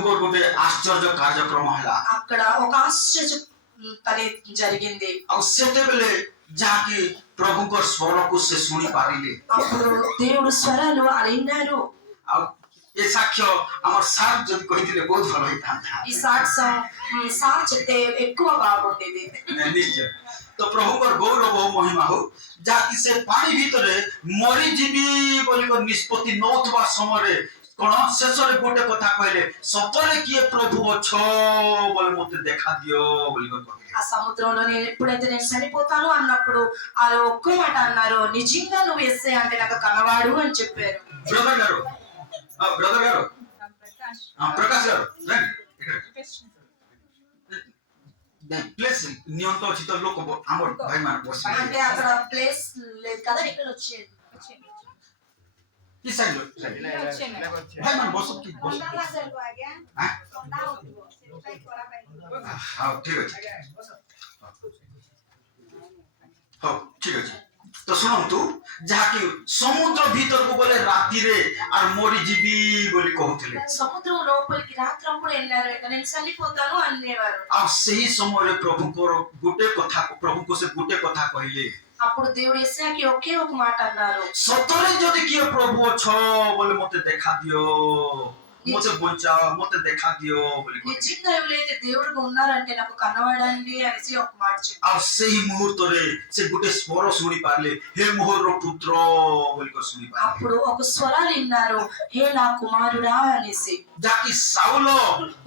ప్రభుଙ୍କର ଗୋଟେ ଆଶ୍ଚର୍ଯ୍ୟ କାର୍ଯ୍ୟକ୍ରମ ହେଲା। అక్కడ ఒక ఆశ్చర్య పని జరిగింది। ଆଉ ସେତେବେଳେ ଯାହାକି ପ୍ରଭୁଙ୍କ ସ୍ୱରକୁ ସେ ଶୁଣି ପାରିଲେ। అప్పుడు దేవుడు స్వరాలు విన్నారు। ଆଉ ଏ ସାକ୍ଷ୍ୟ ଆମର ସାର୍ ଯଦି କହିଥିଲେ ବହୁତ ଭଲ ହେଇଥାନ୍ତା। ఈ సాక్ష్యం సార్ చెప్తే ఎక్కువ బాగుండేది। ନିଶ୍ଚୟ। ତ ପ୍ରଭୁଙ୍କର ଗୌରବ ମହିମା ହଉ, ଯାହାକି ସେ ପାଣି ଭିତରେ ମରିଯିବି ବୋଲି ନିଷ୍ପତ୍ତି ନଉଥିବା ସମୟରେ କଣ ଶେଷରେ ଗୋଟେ କଥା କହିଲେ, ସତରେ କିଏ ପ୍ରଭୁ ଅଛ ବୋଲି ମତେ ଦେଖା ଦିଅ ବୋଲି କହିଲେ। ఆ సముద్రంలో నేను ఎప్పుడైతే నేను చనిపోతాను అన్నప్పుడు వాళ్ళు ఒక్క మాట అన్నారు, నిజంగా నువ్వు యేసయ్య అంటే నాకు కనవాడు అని చెప్పారు। బ్రదర్ గారు ప్రకాష్ గారు ప్లేస్ నియంతో చిత్త లోక আমার ভাই মান বসে అంటే అక్కడ ప్లేస్ లేదు కదా, ఇక్కడ వచ్చేది কি সাইড ভাই মান বসো কি বসো হ্যাঁ ঠিক আছে হ্যাঁ ঠিক আছে। তো শুনন্তু যাহাকি সমুদ্র ভিতরକୁ গলে রাতিরে আর মরি ଯିବି ବୋଲି କହୁଥିଲେ। సముద్రం లోపలికి రాత్రప్పుడు వెళ్ళారు, ఇక నేను చనిపోతాను అనేవారు। ଆଉ ସେହି ସମୟରେ ପ୍ରଭୁଙ୍କର ଗୋଟେ କଥା ପ୍ରଭୁଙ୍କୁ ସେ ଗୋଟେ କଥା କହିଲେ, అప్పుడు దేవుడు యేసయ్యకి ఒకే ఒక మాట అన్నారు, ସତରେ ଯଦି କିଏ ପ୍ରଭୁ ଅଛ ବୋଲି ମତେ ଦେଖା ଦିଅ, ମତେ ବଞ୍ଚାଅ, ମତେ ଦେଖା ଦିଅ ବୋଲି କହିଲେ। నిజంగా ఎవరైతే దేవుడుగా ఉన్నారంటే నాకు కనబడండి అనేసి ఒక మాట చెప్పారు। ଆଉ ସେହି ମୁହୂର୍ତ୍ତରେ ସେ ଗୋଟେ ସ୍ୱର ଶୁଣି ପାରିଲେ, ହେ ମୋହର ପୁତ୍ର ବୋଲି ଶୁଣି ପାରିଲେ। అప్పుడు ఒక స్వరాలు విన్నారు, హే నా కుమారుడా అనేసి। ଯାକି ସାଉଲ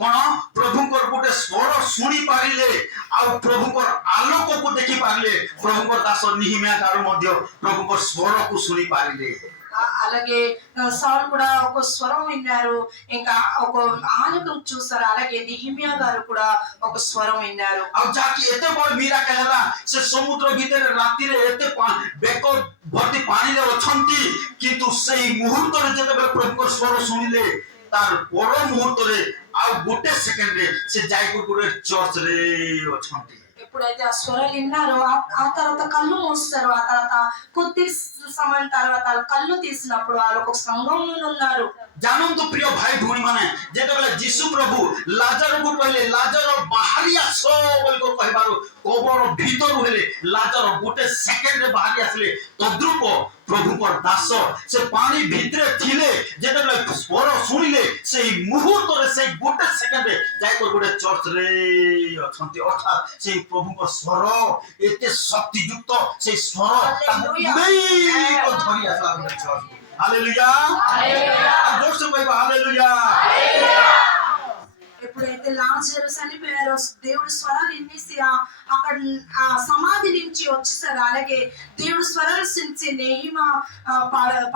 କଣ ପ୍ରଭୁଙ୍କର ଗୋଟେ ସ୍ୱର ଶୁଣି ପାରିଲେ ଆଉ ପ୍ରଭୁଙ୍କର ଆଲୋକକୁ ଦେଖି ପାରିଲେ। ପ୍ରଭୁଙ୍କର ଦାସ ନିହିମିଆ ଗାରୁ ମଧ୍ୟ ପ୍ରଭୁଙ୍କର ସ୍ୱରକୁ ଶୁଣି ପାରିଲେ। అలాగే సౌలు కూడా ఒక స్వరం విన్నారు, ఇంకా ఒక ఆలోకం చూసారు। అలాగే నిహిమియా గారు కూడా ఒక స్వరం విన్నారు। ଆଉ ଯାକି ଏତେ ବଡ ମିରାକଲ ହେଲା, ସେ ସମୁଦ୍ର ଭିତରେ ରାତିରେ ଏତେ ବେକ ଭର୍ତ୍ତି ପାଣିରେ ଅଛନ୍ତି, କିନ୍ତୁ ସେଇ ମୁହୂର୍ତ୍ତରେ ଯେତେବେଳେ ପ୍ରଭୁଙ୍କର ସ୍ୱର ଶୁଣିଲେ, ତାର ପର ମୁହୂର୍ତ୍ତରେ ଆଉ ଗୋଟେ ସେକେଣ୍ଡରେ ସେ ଯାଇକି ଗୋଟେ ଚର୍ଚ୍ଚରେ ଅଛନ୍ତି। ఎప్పుడైతే ఆ స్వరాలు విన్నారో ఆ తర్వాత కళ్ళు మూస్తారు, ఆ తర్వాత కొద్ది సమయం తర్వాత కళ్ళు తీసినప్పుడు వాళ్ళు ఒక సంఘంలో ఉన్నారు। ଜାଣନ୍ତୁ ପ୍ରିୟ ଭାଇ ଭଉଣୀ ମାନେ, ଯେତେବେଳେ ଯୀଶୁ ପ୍ରଭୁ ଲାଜରକୁ କହିଲେ ଲାଜର ବାହାରି ଆସ ବୋଲି କହିବାରୁ କବର ଭିତରୁ ହେଲେ ଲାଜର ଗୋଟେ ସେକେଣ୍ଡରେ ବାହାରି ଆସିଲେ। ତଦ୍ରୂପ ପ୍ରଭୁଙ୍କର ଦାସ ସେ ପାଣି ଭିତରେ ଥିଲେ, ଯେତେବେଳେ ସ୍ୱର ଶୁଣିଲେ ସେଇ ମୁହୂର୍ତ୍ତରେ ସେଇ ଗୋଟେ ସେକେଣ୍ଡରେ ଯାଇକରି ଗୋଟେ ଚର୍ଚ୍ଚରେ ଅଛନ୍ତି। ଅର୍ଥାତ୍ ସେଇ ପ୍ରଭୁଙ୍କ ସ୍ୱର ଏତେ ଶକ୍ତିଯୁକ୍ତ, ସେଇ ସ୍ୱର ତାଙ୍କୁ ଧରି ଆସିଲା ଗୋଟେ ଚର୍ଚ୍ଚ। ହାଲେଲୁୟା ଜୋରସେ କହିବା ହାଲେଲୁୟା। ఎప్పుడైతే లాజరు చనిపోయారో దేవుడు స్వరాలు వినేసి అక్కడ ఆ సమాధి నుంచి వచ్చేసారు। అలాగే దేవుడు స్వరాలు సినిచి నెహిమా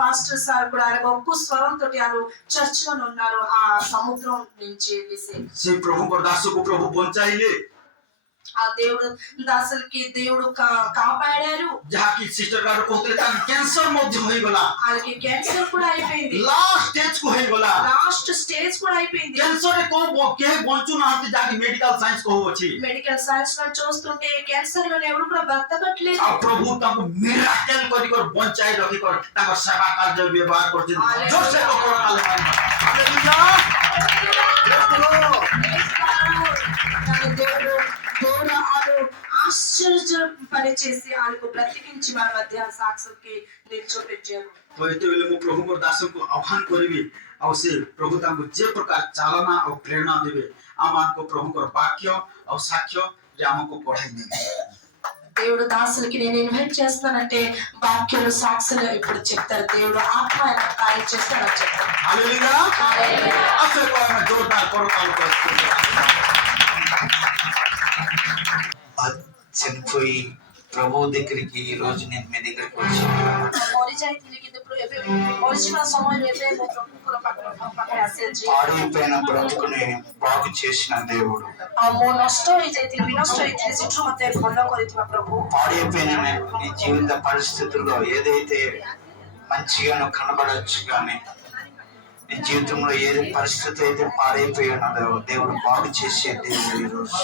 పాస్టర్ సార్ కూడా అలాగే ఒక్క స్వరంతో వాళ్ళు చర్చ్ లో ఉన్నారు। ఆ సముద్రం నుంచి వెళ్ళేసి ସେ ପ୍ରଭୁଙ୍କର ଦାସକୁ ପ୍ରଭୁ ବଞ୍ଚାଇଲେ, ఆ దేవుడు దాసులకి దేవుడు కాపాడారు। ଯାହାକି ସିଷ୍ଟର ଗାరు କହୁଥିଲେ ତାଙ୍କ କ୍ୟାନ୍ସର ମଧ୍ୟ ହୋଇଗଲା, వాళ్ళకి క్యాన్సర్ కూడా అయిపోయింది, ଲାଷ୍ଟ ଷ୍ଟେଜ କୁ ହେଇଗଲା। లాస్ట్ స్టేజ్ కూడా అయిపోయింది। କ୍ୟାନ୍ସରରେ କୋଉ କେହି ବଞ୍ଚୁନାହାନ୍ତି, ଯାହାକି ମେଡିକାଲ ସାଇନ୍ସ କହୁଅଛି। మెడికల్ సైన్స్ లో చూస్తుంటే క్యాన్సర్ లో ఎవరు కూడా బ్రతకట్లేదు। ଆଉ ପ୍ରଭୁ ତାଙ୍କୁ ମିରାକଲ କରିକରି ବଞ୍ଚାଇ ରଖିକରି ତାଙ୍କ ସେବା କାର୍ଯ୍ୟ ବ୍ୟବହାର କରୁଛନ୍ତି। ଜୋରସେ କର ହାଲେଲୁୟା। దేవుడు ఆడు ఆశ్చర్య పని చేసి ఆయనకు బ్రతికించి మన మధ్య సాక్షులకి నిల్చోపెట్టారు। ତ ଏତେବେଳେ ମୁଁ ପ୍ରଭୁଙ୍କର ଦାସଙ୍କୁ ଆହ୍ୱାନ କରିବି, ଆଉ ସେ ପ୍ରଭୁ ତାଙ୍କୁ ଯେ ପ୍ରକାର ଚାଲନା ଆଉ ପ୍ରେରଣା ଦେବେ, ଆମମାନଙ୍କୁ ପ୍ରଭୁଙ୍କର ବାକ୍ୟ ଆଉ ସାକ୍ଷ୍ୟରେ ଆମକୁ ପଢାଇ ନେବେ। దేవుడు దాసులకి నేను ఇన్వైట్ చేస్తానంటే వాక్యాలు సాక్షులు ఇప్పుడు చెప్తారు, దేవుడు ఆత్మ కార్యం చేస్తాడని చెప్తారు। హల్లెలూయా అసలు మనం జోర్దార్ కొరతాలు చనిపోయి ప్రభు దగ్గరికి ఈ రోజు నేను మీ దగ్గరికి వచ్చాను। పాడైపోయిన బ్రతుకుని బాగు చేసిన దేవుడు, పాడైపోయిన నీ జీవిత పరిస్థితుల్లో ఏదైతే మంచిగానో కనబడవచ్చు, కానీ నీ జీవితంలో ఏ పరిస్థితి అయితే పాడైపోయి ఉన్నదో దేవుడు బాగు చేసే దేవుడు ఈ రోజు।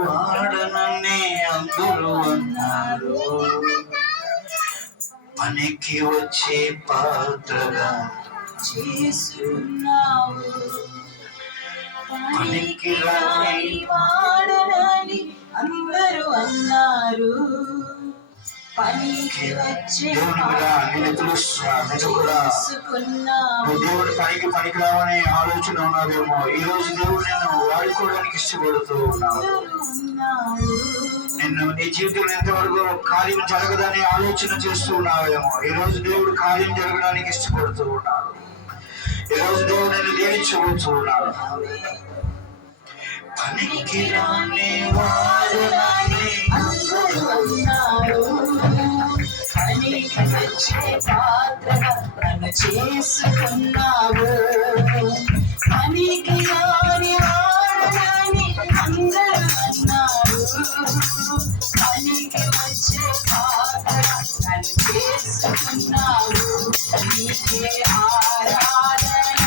వాడనని అందరూ అన్నారు, పనికి వచ్చే పాత్రగా చేస్తున్నావు. పనికి రాని వాడనని అందరూ అన్నారు, పనికి వచ్చే దేవుని కూడా నేను తెలుస్తున్నా. నేను కూడా చేసుకున్నావు. నువ్వు దేవుడు పనికి రావనే ఆలోచన ఉన్నావేమో. ఈ రోజు దేవుడు నిన్ను వాడుకోవడానికి ఇష్టపడుతూ ఉన్నావు. నిన్ను నీ జీవితంలో ఎంతవరకు కార్యం జరగదని ఆలోచన చేస్తూ ఉన్నావేమో. ఈ రోజు దేవుడు కార్యం జరగడానికి ఇష్టపడుతూ ఉన్నాడు. ఈ రోజు దేవుడు నిన్ను దీవించబోతూ ఉన్నాడు. పనికి రాని వాడనని అందరూ అన్నారు, పనికి వచ్చే పాత్రగా నన్ను చేసుకున్నావు. పనికి రాని వాడనని అందరూ అన్నారు, పనికి వచ్చే పాత్రగా నన్ను చేసుకున్నావు. నీకే ఆరాధన,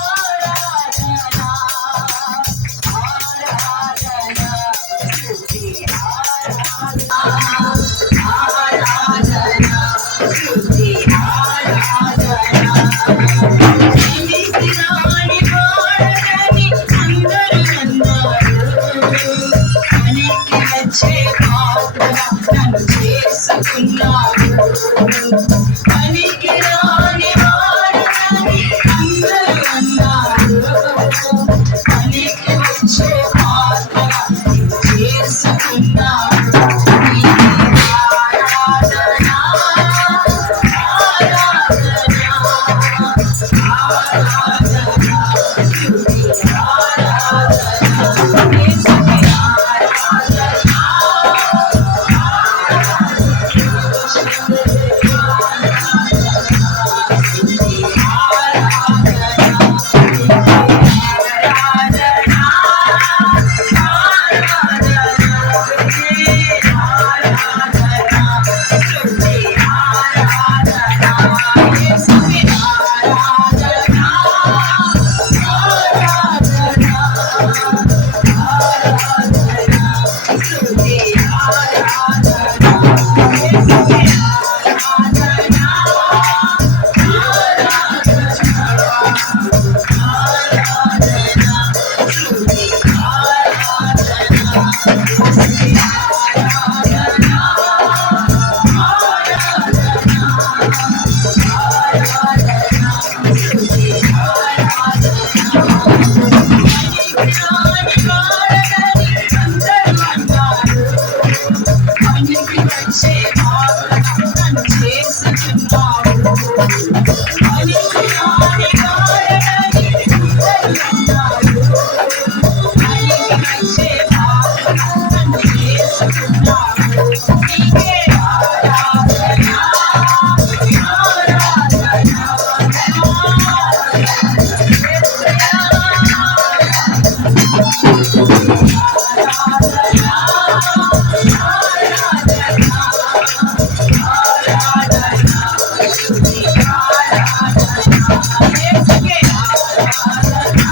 ఆరాధన, ఆరాధన, స్తుతి, ఆరాధన, ఆరాధన, స్తుతి, ఆరాధన. పనికి రాని వాడనని అందరూ అన్నారు, పనికి వచ్చే పాత్రగా నన్ను చేసుకున్నావు. పనికి రాని వాడనని అందరూ అన్నారు, పనికి వచ్చే పాత్రగా నన్ను చేసుకున్నావు. నీకే ఆరాధన, ఆరాధన, ఆరాధన, స్తుతి, ఆరాధన, యేసుకే ఆరాధన.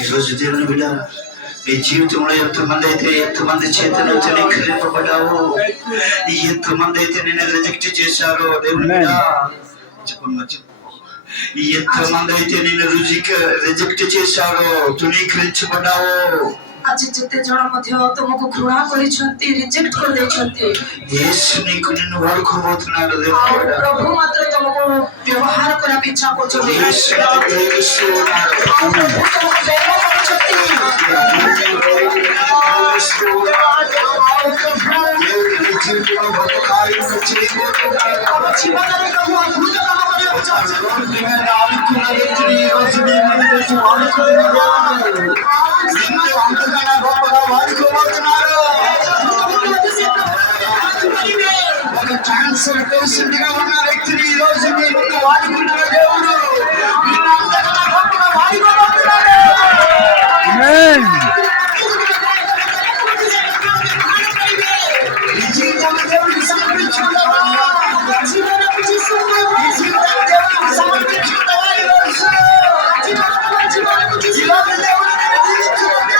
ఈరోజు దేవుని బిడ్డ, నీ జీవితంలో ఎంతమంది చేతను తృణీకరింపబడ్డావు, ఎంతమంది అయితే నిన్ను రిజెక్ట్ చేశారో దేవుని బిడ్డ, ఎంతమంది అయితే నిన్ను రిజెక్ట్ చేశారో, తృణీకరించబడ్డావు. ଆଜି ଯେତେ ଜଣ ମଧ୍ୟ ତୁମକୁ ଘୃଣା କରିଛନ୍ତି, ରିଜେକ୍ଟ କରିଦେଇଛନ୍ତି, యేసు నీకు నిన్ను వాడుకోబోతున్నాడు. ଆଉ ପ୍ରଭୁ ମାତ୍ର ତୁମକୁ ବ୍ୟବହାର କରିବାକୁ ଇଚ୍ଛା କରୁଛନ୍ତି। యేసు నీకు ప్రేమిస్తున్నాడు. ଆଉ ପ୍ରଭୁ ତୁମକୁ ପ୍ରେମ କରୁଛନ୍ତି। దేవుడు నీ జీవితంలో గొప్ప కార్యములు చేయబోతున్నాడు. ତମ ଜୀବନରେ ପ୍ରଭୁ ଅଦ୍ଭୁତ କାମ କରିବାକୁ ଚାହୁଁଛନ୍ତି। రోడ్డు మీద ఆడుకున్న వ్యక్తిని ఈ రోజు నీ మీద పెట్టి వాడుకోబోతున్నాడు. నిన్ను అంతకన్నా గొప్పగా వాడుకోబోతున్నాడు. ఒక క్యాన్సర్ పేషెంట్ గా ఉన్న వ్యక్తిని ఈ రోజు నీ ముందు వాడుకున్న దేవుడు నిన్ను అంతకన్నా గొప్పగా వాడుకోబోతున్నాడు. నీ జీవితాన్ని దేవుడికి సమర్పించుకుంటావా? నీ జీవితాన్ని దేవుడికి సమర్పించుకుంటావా? ఈరోజు దేవుడు నిన్ను దీవించుకుంటాడు.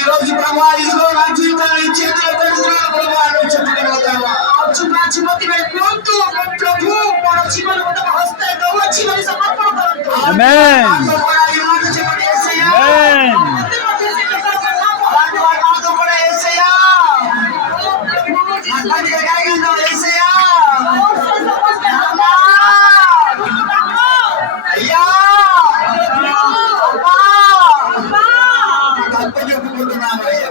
ఈరోజు ప్రభా, ఇదిగో నా జీవితాన్ని నీ చేతిలో పెడుతున్నాను ప్రభా అని చెప్పగలుగుతావా? నాతో కూడా ఈ మాట చెప్పండి, యేసయ్యా. నాతో కూడా యేసయ్యా. నా కంటికి గాయగంగా యేసయ్యా. అయ్యా, తప్పచెప్పుకుంటున్నామయ్యా.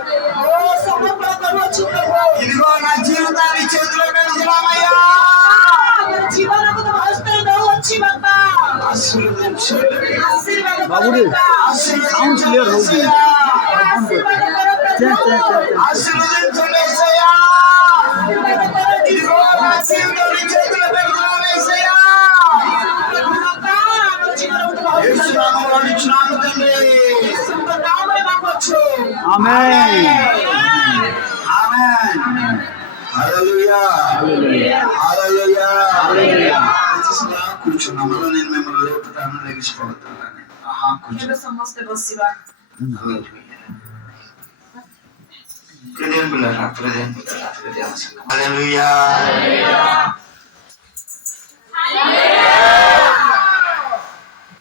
ఇదిగో నా జీవితాన్ని చేతిలో పెడుతున్నామయ్యా. ఆశీర్వదించండి యేసయ్యా. ఇదిగో నా జీవితాన్ని చేతిలో పెడుతున్నాము యేసయ్యా. యేసు నామములో అడుగుచున్నాను తండ్రి. ఆమేన్. ఆమేన్. హల్లెలూయా. హల్లెలూయా. దయచేసి కూర్చున్నాం. మళ్ళీ నేను మిమ్మల్ని లేపుతాను, లెగిసిపోతానని. కూర్చో. ସମସ୍ତେ ବସିବା। హల్లెలూయా.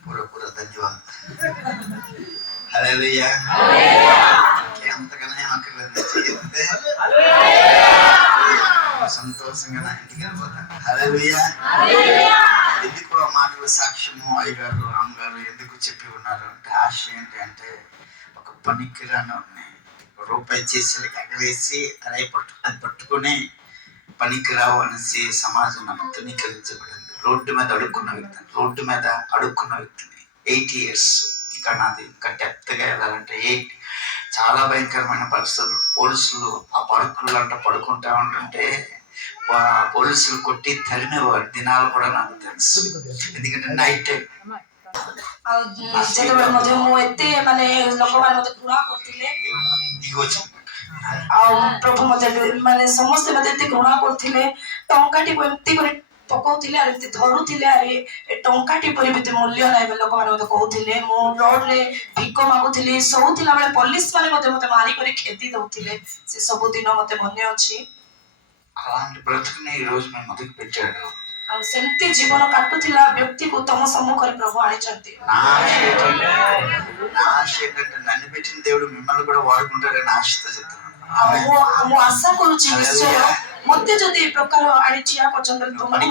పూరా ధన్యవాదాలు. హల్లెలూయా. ఎంతకన్నా ఏమక్కర్లేదు, చేస్తే సంతోషంగా నా ఇంటికి వెళ్ళిపోతాను. హల్లెలూయా. ఎందుకు ఆ మాటల సాక్ష్యము అయ్యగారు అమ్మగారు ఎందుకు చెప్పి ఉన్నారు అంటే, ఆశ ఏంటి అంటే, ఒక పనికిరాను రూపాయి చేసి ఎగరేసి అది పట్టుకుని పనికిరావు అనేసి సమాజం తృణీకరించబడింది. రోడ్డు మీద అడుక్కున్న వ్యక్తిని 8 years. ఇంకా నాది ఇంకా డెప్త్గా వెళ్ళాలంటే 8 చాలా భయంకరమైన పరిస్థితులు. పోలీసులు ఆ పడుకులు పడుకుంటా ఉంటుంటే పోలీసులు కొట్టి తరిమేవారు దినాలు కూడా నాకు తెలుసు. ఎందుకంటే నైట్ టైం ଯେତେବେଳେ ମଧ୍ୟ ମୁଁ ଏତେ ମାନେ ଲୋକମାନେ ମତେ ଘୃଣା କରୁଥିଲେ, ଆଉ ପ୍ରଭୁ ମତେ ମାନେ ସମସ୍ତେ ମତେ ଏତେ ଘୃଣା କରୁଥିଲେ। ଟଙ୍କାଟିକୁ ଏମିତି କରି ପକଉଥିଲେ ଆଉ ଏମିତି ଧରୁଥିଲେ, ଆରେ ଏ ଟଙ୍କାଟି ପରି ଏତେ ମୂଲ୍ୟ ନାହିଁ ବୋଲି ଲୋକମାନେ ମତେ କହୁଥିଲେ। ମୁଁ ରୋଡରେ ଭିକ ମାଗୁଥିଲି, ଶୋଉଥିଲା ବେଳେ ପୋଲିସ ମାନେ ମତେ ମାରିକରି କ୍ଷତି ଦଉଥିଲେ। ସେ ସବୁ ଦିନ ମତେ ମନେ ଅଛି। అలాంటి బ్రతుకుని ఈ రోజు మేము మొదలు పెట్టాడు. ଆଉ ସେମିତି ଜୀବନ କାଟୁଥିଲା ବ୍ୟକ୍ତିକୁ ତମ ସମ୍ମୁଖରେ ପ୍ରଭୁ ଆଣିଛନ୍ତି। నా ఆశ ఏంటంటే నన్ను పెట్టిన దేవుడు మిమ్మల్ని కూడా వాడుకుంటాడని ఆశతో చెప్తున్నాను. ମୁଁ ଆଶା କରୁଛି ନିଶ୍ଚୟ ମତେ ଯଦି ଏ ପ୍ରକାର ଆଣି ଠିଆ କରିଛନ୍ତି ତୁମକୁ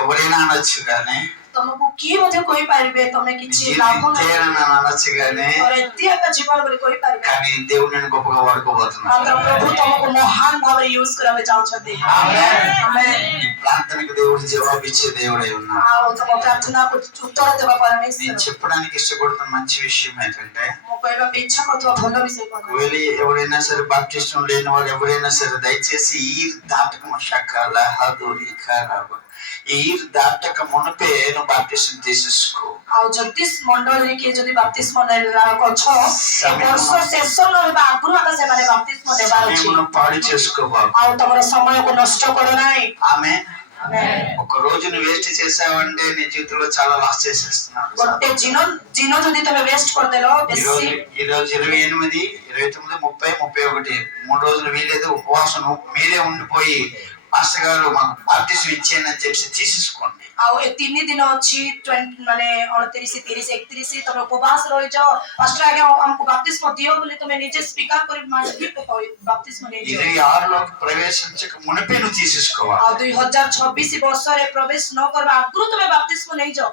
ఎవరైనా అనొచ్చు కానీ ତ ତମକୁ କିଏ ମଧ୍ୟ କହିପାରିବେ ତମେ నీ କିଛି జీవితం ଲାଭ ఇంతే అని నన్ను అనొచ్చు కానీ और ଏତେ ଏକା ଜୀବନ ବୋଲି କହିପାରିବେ కానీ దేవుడు నేను గొప్పగా వాడుకోబోతున్నాను. ମାତ୍ର ପ୍ରଭୁ ତମକୁ ମହାନ ଭାବରେ ୟୁଜ କରିବାକୁ ଚାହୁଁଛନ୍ତି ଆମେନ୍ ఈ ప్రార్థనకు దేవుడు జవాబు ఇచ్చే దేవుడై ఉన్నాడు. ଆଉ ତମ ପ୍ରାର୍ଥନାକୁ ଉତ୍ତର ଦେବା నేను ପରମେଶ୍ୱର చెప్పడానికి ఇష్టపడుతున్న మంచి విషయం ఏంటంటే ମୁଁ କହିବାକୁ ఇଚ୍ଛା କରୁଥିବା ଭଲ విଷୟ କଣ ఒకవేళ ఎవరైనా సరే బాప్టిస్టం లేని వాడు ఎవరైనా సరే దయచేసి ఈ దాటకం షకాల హదూరి ఖరాబ్ ఈ దాటక మునపే నువ్వు బాప్టిస్టం తీసేసుకో. ଆଉ ଯଦି ମଣ୍ଡଳୀରେ କିଏ ଯଦି ବାପ୍ତିସ୍ମ ଗଛ ବର୍ଷ ଶେଷ ରହିବା ଆଗରୁ ଆଗ ସେମାନେ ବାପ୍ତିସ୍ମ ନେବାର ଅଛି సమయమును పాడు చేసుకో బాబు. ଆଉ ତମର ସମୟକୁ ନଷ୍ଟ କର ନାହିଁ ఆమె ఒక రోజును వేస్ట్ చేసావంటే నీ జీవితంలో చాలా లాస్ చేసేస్తున్నాడు. ଗୋଟେ ଦିନ ଯଦି ତମେ ୱେଷ୍ଟ କରିଦେଲ ବେଶୀ ఈ రోజు 28, 29, 30, 31 3 రోజులు వీలేదు ఉపవాసం మీరే ఉండిపోయి పాస్టర్ గారు మాకు బాప్టిజం ఇచ్చేయని చెప్పి తీసేసుకోండి. ଆଉ ଏ 3 ଦିନ ଅଛି ମାନେ 29, 30, 31 ତମେ ଉପବାସ ରହିଯାଅ ପାଷ୍ଟର ଆଜ୍ଞା ଆମକୁ ବାପ୍ତିସ୍ମ ଦିଅ ବୋଲି ତମେ ନିଜେ ସ୍ୱୀକାର କରି ବାପ୍ତିସ୍ମ ନେଇଯାଅ. 26లోకి ప్రవేశించక మునిపే నువ్వు తీసేసుకోవాలి. ଆଉ 2026 ବର୍ଷରେ ପ୍ରବେଶ ନ କରିବା ଆଗରୁ ତମେ ବାପ୍ତିସ୍ମ ନେଇଯାଅ.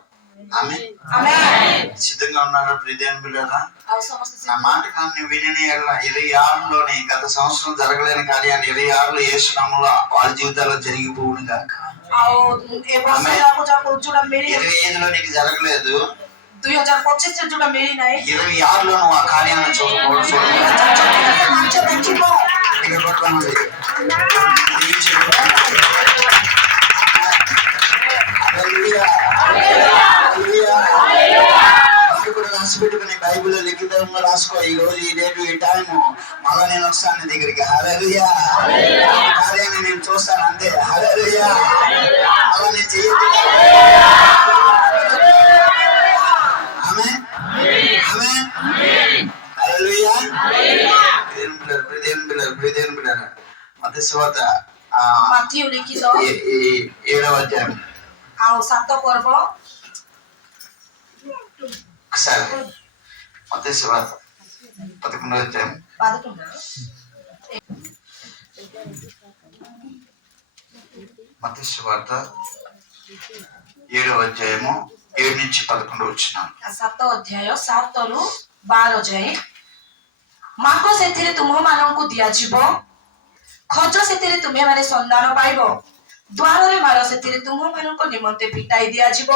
ఆమె ଆମେନ୍. సిద్ధంగా ఉన్నారా ప్రియదేవుని బిడ్డలారా? ଆଉ ସମସ୍ତେ నా మాట కానీ వినని 26లోనే గత సంవత్సరం జరగలేని కార్యాన్ని 26లో యేసునామములో వాళ్ళ జీవితాల్లో జరిగిపోవును గాక. ଆଉ ଏ ବର୍ଷ ଯାକୁ ଯୋଉଟା ମିଳି 25లో నీకు జరగలేదు 2025 ରେ ଯୋଉଟା ମିଳି ନାହିଁ 26లో నువ్వు ఆ కార్యాన్ని చూడకూడదు. 2024 ମାର୍ଚ୍ଚ ଦେଖିବ ఇక్కడ కొట్టుకోండి. రాసి పెట్టుకుని బైబిల్లో లిఖితంగా రాసుకో. ఈ రోజు ఈ డేటు ఈ టైము మళ్ళా నేను వస్తాను నీ దగ్గరికి. హల్లెలూయా. కార్యాన్ని నేను చూస్తాను అంతే. హల్లెలూయా. మళ్ళా నేను చేయొద్దు. ఆమేన్ ఆమేన్ హల్లెలూయా. దేవుని బిడ్డలారా మత్తయి సువార్త ମାଥିଉ ଲିଖିତ 7వ అధ్యాయం ଆଉ 7 ପର୍ବ ఒకసారి మత్తయి సువార్త 11వ అధ్యాయం 11 మత్తయి సువార్త 7వ అధ్యాయము 7 నుంచి 11 వచ్చినాం. 7 ଅଧ୍ୟାୟ 7 ରୁ 12 ଯାଏ ମାଗ ସେଥିରେ ତୁମମାନଙ୍କୁ ଦିଆଯିବ ଖୋଜ ସେଥିରେ ତୁମେମାନେ ସନ୍ଧାନ ପାଇବ ଦ୍ୱାରରେ ମାର ସେଥିରେ ତୁମମାନଙ୍କ ନିମନ୍ତେ ଫିଟାଇ ଦିଆଯିବ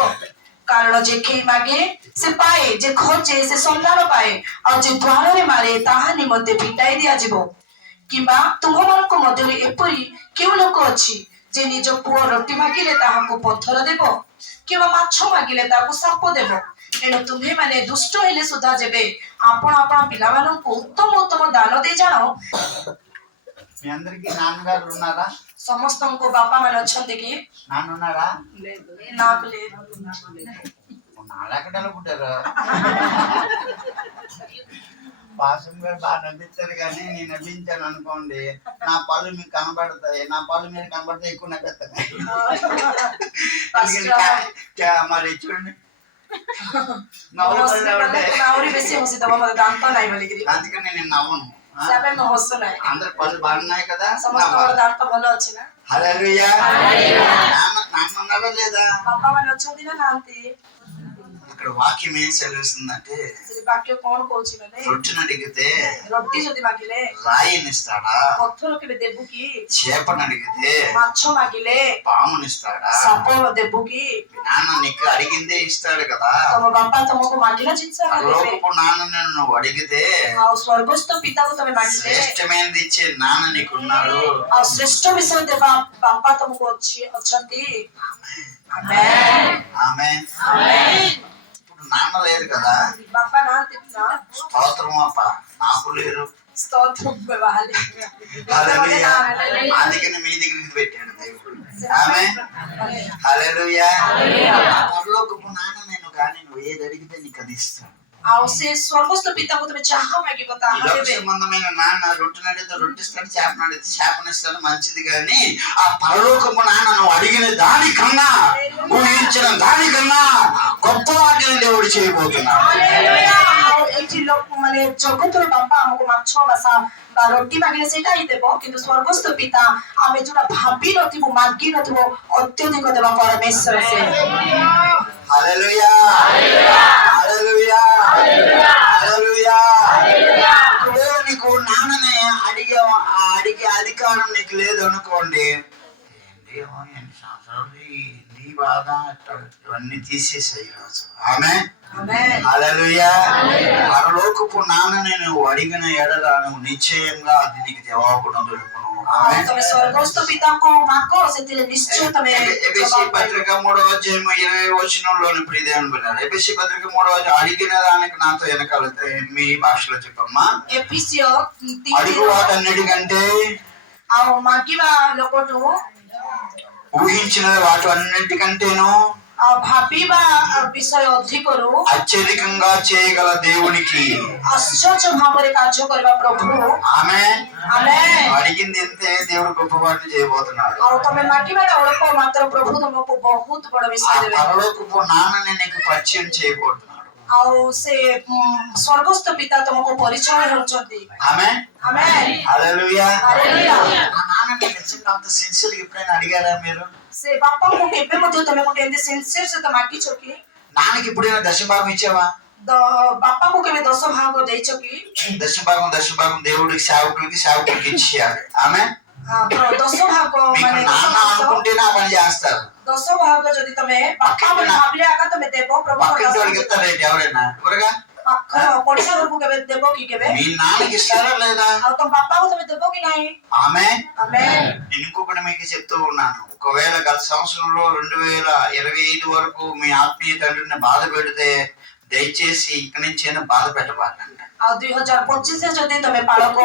କାରଣ ଯେ କେହି ମାଗେ ସେ ପାଏ ଯେ ଖୋଜେ ସେ ସନ୍ଧାନ ପାଏ ଆଉ ଯେ ଦ୍ୱାରରେ ମାରେ ତାହା ନିମନ୍ତେ ଫିଟାଇ ଦିଆଯିବ କିମ୍ବା ତୁମମାନଙ୍କ ମଧ୍ୟରେ ଏପରି କେଉଁ ଲୋକ ଅଛି ଯେ ନିଜ ପୁଅ ରୋଟି ମାଗିଲେ ତାହାକୁ ପଥର ଦେବ କିମ୍ବା ମାଛ ମାଗିଲେ ତାହାକୁ ସାପ ଦେବ ଏଣୁ ତୁମେମାନେ ଦୁଷ୍ଟ ହେଲେ ସୁଦ୍ଧା ଯେବେ ଆପଣ ଆପଣ ପିଲାମାନଙ୍କୁ ଉତ୍ତମ ଉତ୍ତମ ଦାନ ଦେଇ ଜାଣ మీ అందరికి నాన్నగారు ఉన్నారా? ସମସ୍ତଙ୍କୁ ବାପା ମାନେ ଅଛନ୍ତି କି నాన్న ఉన్నారా? నాకు లేదు నాలెక్కడలా పుట్టారు. పాసం గారు బాగా నవ్విస్తారు కానీ నేను నవ్వించాను అనుకోండి నా పళ్ళు మీకు కనబడతాయి. నా పళ్ళు మీరు కనబడితే ఎక్కువ నవ్వుతాయి. మరి చూడండి ଆହୁରି ବେଶୀ ହସି ଦବ ମତେ ଦାନ୍ତ ନାହିଁ ବୋଲିକିରି అందుకని నేను నవ్వను. ସେଥିପାଇଁ ମୁଁ ହସୁ ନାହିଁ. అందరు పళ్ళు బాగున్నాయి కదా. ସମସ୍ତଙ୍କର ଦାନ୍ତ ଭଲ ଅଛି ନା హల్లెలూయా. నాన్న ఉన్నారా లేదా? ବାପା ମାନେ ଅଛନ୍ତି ନା ନାହାନ୍ତି? ఇక్కడ వాక్యం ఏం సెలవిస్తుందంటే ସେ ବାକ୍ୟ କଣ କହୁଛି ମାନେ రొట్టెను అడిగితే ରୁଟି ଯଦି ମାଗିଲେ రాయినిస్తాడా? ପଥର କେବେ ଦେବୁ କି? చేపను అడిగితే ମାଛ ମାଗିଲେ పామునిస్తాడా? ସାପ ଦେବୁ କି? నాన్న నీకు అడిగిందే ఇస్తాడు కదా. ତମ ବାପା ତମକୁ ମାଗିଲା ଜିନିଷ ଦେବେ లోకపు నాన్నని నువ్వు అడిగితే ଆଉ ସ୍ୱର୍ଗସ୍ଥ ପିତାକୁ ତମେ ମାଗିଲେ శ్రేష్టమైనది ఇచ్చే నాన్న నీకున్నాడు. ଆଉ ଶ୍ରେଷ୍ଠ ବିଷୟ ଦେବା ବାପା ତମକୁ ଅଛନ୍ତି. ଆମେନ୍ ఆమేన్. ଆମେନ୍. ఇప్పుడు నాన్న లేదు కదా. ବାପା ନାହାନ୍ତି ନା స్తోత్రం అప్ప. నాకు లేరు. స్తోత్రం బావాలి. హల్లెలూయా. అందుకని మీ దగ్గరికి పెట్టాను దేవుడు. ఆమేన్ హల్లెలూయా. పరలోకపు నాన్న నేను కానీ నువ్వు ఏది అడిగితే నీకు అది ఇస్తాడు. ଆଉ ସେ ସ୍ୱର୍ଗସ୍ଥ ପିତାକୁ ତମେ ଯାହା ମାଗିବ ତାହା లోక ଦେବେ. సంబంధమైన నాన్న రొట్టె నడితే రొట్టిస్తాడు, చేప నడితే చేపనిస్తాడు, మంచిది కానీ ఆ పరలోకపు నాన్న నువ్వు అడిగిన దానికన్నా ఊహించిన దానికన్నా గొప్ప వాటిని దేవుడు చేయబోతున్నాడు. ଆଉ ଏଇଠି ମାନେ ଜଗତର ବାପା ଆମକୁ ମାଛ ବା ରୋଟି ମାଗିଲେ ସେଇଟା ହିଁ ଦେବ କିନ୍ତୁ ସ୍ୱର୍ଗସ୍ଥ ପିତା ଆମେ ଯୋଉଟା ଭାବି ନଥିବୁ ମାଗି ନଥିବୁ ଅତ୍ୟଧିକ ଦେବା ପରମେଶ୍ୱର ସେ। హల్లెలూయా హల్లెలూయా హల్లెలూయా. ఇప్పుడు నీకు నాన్నని అడిగే అధికారం నీకు లేదు అనుకోండి, ఏమో ఎన్ని సంవత్సరాలు నీ బాధ ఇవన్నీ తీసేసాయి ఈరోజు. ఆమె హల్లెలూయా. పరలోకపు నాన్నని నువ్వు అడిగిన ఎడల నువ్వు నిశ్చయంగా అది నీకు జవాబును దొరుకును. ତମେ ସ୍ୱର୍ଗସ୍ଥ ପିତାଙ୍କୁ ମାଗ, ସେଥିରେ ନିଶ୍ଚୟ ତମେ ఎబిసి పత్రిక 3వ అధ్యాయం 20వ వచనంలోని ప్రియదేవుని బిడ్డలారా, ఎబిసి పత్రిక 3వ అధ్యాయం అడిగిన దానికి నాతో వెనకాల మీ భాషలో చెప్పమ్మా. ଏଫିସିୟ అడుగు వాటన్నిటికంటే ଆଉ ମାଗିବା ଲୋକଠୁ ఊహించిన వాటి అన్నిటికంటేను ଭାବିବା ବିଷୟ ଅଧିକରୁ అత్యధికంగా చేయగల దేవునికి ଆଶ୍ଚର୍ଯ୍ୟ ଭାବରେ କାର୍ଯ୍ୟ କରିବା ପ୍ରଭୁ ఆమె ଆମେ అడిగింది ఎంతే దేవుడు గొప్ప వాటిని చేయబోతున్నాడు. ଆଉ ତମେ ମାଗିବାଟା ଅଳ୍ପ ମାତ୍ର ପ୍ରଭୁ ତମକୁ ବହୁତ ବଡ ఆ ବିଷୟ ଦେବେ। పరలోకపు నాన్నని నీకు పరిచయం చేయబోతున్నాడు. ଆଉ ସେ ସ୍ୱର୍ଗସ୍ଥ ପିତା ତମକୁ ପରିଚୟ ହେଉଛନ୍ତି। ఆమె ଆମେ హల్లెలూయా. ହାଲେଲୁୟା। ఆ నాన్నని నిజంగా అంత సిన్సియర్ ఎప్పుడైనా అడిగారా మీరు? ସେ ବାପାଙ୍କୁ କେବେ ମଧ୍ୟ ତମେ ଗୋଟେ ଏମିତି ସିନସିୟର ସହିତ ମାଗିଛ କି? నాన్నకి ఎప్పుడైనా దశభాగం ఇచ్చావా? ବାପାଙ୍କୁ କେବେ 10 ଭାଗ ଦେଇଛ କି? దశభాగం దేవుడికి సేవకులకి ఇచ్చేయాలి. ఆమె 10 ଭାଗ మీకు ମାନେ నాన్న అనుకుంటేనే ఆ పని చేస్తారు. 10 ଭାଗ ଯଦି ତମେ ବାପା ବୋଲି ଭାବିଲେ ଆକା ତମେ ଦେବ ପ୍ରଭୁ పక్కింటి వాడికి ఇస్తారేంటి ఎవరైనా? ఎవరుగా ପଡିଶା ଘରକୁ କେବେ ଦେବ କି? କେବେ మీ నాన్నకి ఇస్తారా లేదా? ଆଉ ତମ ବାପାକୁ ତମେ ଦେବ କି ନାହିଁ? ఆమె ଆମେ నేను ఇంకొకటి మీకు చెప్తూ ఉన్నాను. ఒకవేళ గత సంవత్సరంలో 2025 వరకు మీ ఆత్మీయ తండ్రిని బాధ పెడితే దయచేసి ఇక్కడి నుంచి బాధ పెట్టబాకండి. ଆଉ 2025 ଯଦି ତମେ ପାଳକ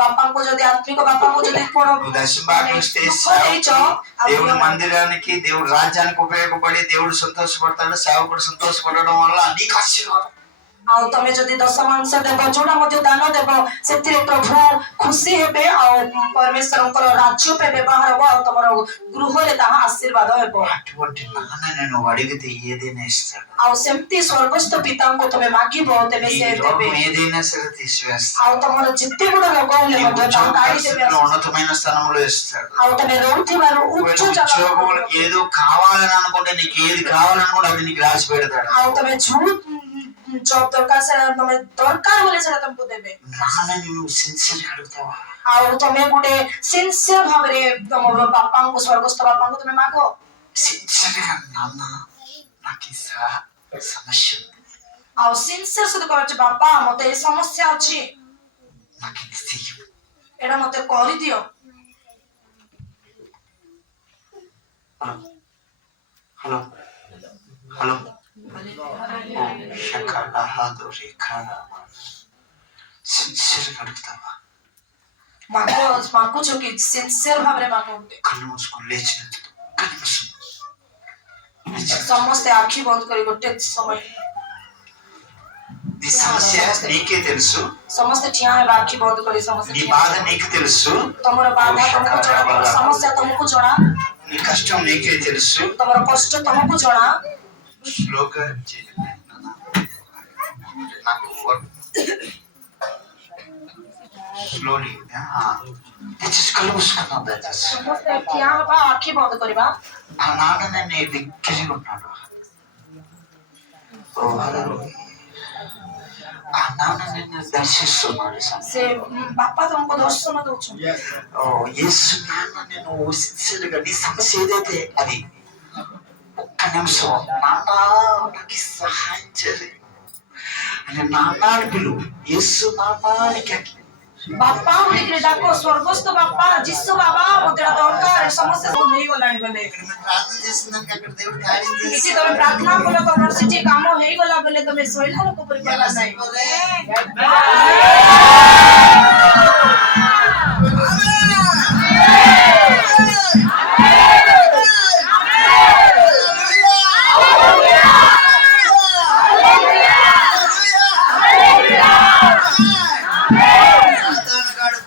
ବାପାଙ୍କୁ ଯଦି ଆତ୍ମିକ ବାପାଙ୍କୁ ଯଦି କଣ దశభాగం ఇస్తే ଦେଇଛ దేవుడి మందిరానికి దేవుడి రాజ్యానికి ఉపయోగపడి దేవుడు సంతోషపడతాడు. సేవకుడు సంతోషపడడం వల్ల నీకు ఆశీర్వాదం. ଆଉ ତମେ ଯଦି 10 ମାଂସ ଦେବ, ଯୋଉଟା ମଧ୍ୟ ଦାନ ଦେବ, ସେଥିରେ ପ୍ରଭୁ ଖୁସି ହେବେ ଆଉ ପରମେଶ୍ୱରଙ୍କର ରାଜ୍ୟ ପାଇଁ ବ୍ୟବହାର ହବ ଆଉ ତମର ଗୃହରେ ତାହା ଆଶୀର୍ବାଦ ହେବ। అటువంటి నాన్నని నువ్వు అడిగితే ఏదైనా ఇస్తాడు. ଆଉ ସେମିତି ସ୍ୱର୍ଗସ୍ଥ ପିତାଙ୍କୁ ତମେ ମାଗିବ, ତେବେ ସେ ଦେବେ। ఏదైనా సరే తీసివేస్తాడు. ଆଉ ତମର ଯେତେ ଗୁଡ ରୋଗ ହେଲେ ମଧ୍ୟ ତାହା କାଢି ଦେବେ। ఉన్నతమైన స్థానంలో ఇస్తాడు. ଆଉ ତମେ ରହୁଥିବାରୁ ଉଚ୍ଚ ఉద్యోగం ଜାଗାକୁ ఏదో కావాలని అనుకుంటే నీకు ఏది కావాలని కూడా అది నీకు రాసి పెడతాడు. ଆଉ ତମେ ଯୋଉ ଜବ୍ ଦରକାର ସେଟା ତମେ ଦରକାର ବୋଲେ ସେଟା ତମକୁ ଦେବେ। నాన్నని నువ్వు సిన్సియర్ అడుగుతావా? ଆଉ ତମେ ଗୋଟେ ସିନସିୟର ଭାବରେ ତମ ବାପାଙ୍କୁ, ସ୍ୱର୍ଗସ୍ଥ ବାପାଙ୍କୁ ତମେ ମାଗ। సిన్సియర్ గా నాన్న నాకు ఈ సమస్య ఉంది, ଆଉ ସିନସିୟର ସହିତ କହିଛି ବାପା ମତେ ଏ ସମସ୍ୟା ଅଛି, నాకు ఇది చెయ్యి. ଏଇଟା ମତେ କରିଦିଅ। హలో హలో సిన్సియర్ గా అడుగుతావా? ମାଗୁଛୁ କି ସିନସିୟର ଭାବରେ ମାଗ। కళ్ళు మూసుకొని లేచినందుకు కనిపిస్తుంది. ସମସ୍ତେ ଆଖି ବନ୍ଦ କରି ଗୋଟେ ସମୟ నీ సమస్య నీకే తెలుసు, ସମସ୍ତେ ଠିଆ ହେବା ଆଖି ବନ୍ଦ କରି। ସମସ୍ତେ నీ బాధ నీకు తెలుసు, ତମର ବାଧା ତମକୁ ଜଣା, ତମର ସମସ୍ୟା ତମକୁ ଜଣା, నీ కష్టం నీకే తెలుసు. ତମର କଷ୍ଟ ତମକୁ ଜଣା। స్లోగా చేయండి. నాకు స్లోలీ కళ్ళు మూసుకున్నాం దయచేసి. ସମସ୍ତେ ଠିଆ ହେବା ଆଖି ବନ୍ଦ କରିବା। ఆ నాన్న నీ దగ్గరగా ఉన్నాడు. ఆ నాన్న నిన్ను దర్శిస్తున్నాడు. ସେ ବାପା ତମକୁ ଦର୍ଶନ ଦଉଛନ୍ତି। యేసు నాన్న నేను సిన్సియర్గా నీ సమస్య ఏదైతే అది ఒక్క నిమిషం నాన్న నాకు సహాయం చేయాలి అని నాన్నని పిలువు. యేసు నాన్నకి ବାପା ବୋଲିକିରି ଡାକ, ସ୍ୱର୍ଗସ୍ଥ ବାପା, ଯୀଶୁ ବାବା ମତେ ଏଟା ଦରକାର। ସମସ୍ତେ ସବୁ ହେଇଗଲାଣି ବୋଲେ ప్రార్థన చేసిందానికి అక్కడ దేవుడు కార్యం କିଛି ତମେ ପ୍ରାର୍ଥନା କଲ, ତମର ସେଠି କାମ ହେଇଗଲା ବୋଲେ ତମେ ଶୋଇଲା ଲୋକ ପରି କହିବା ନାହିଁ।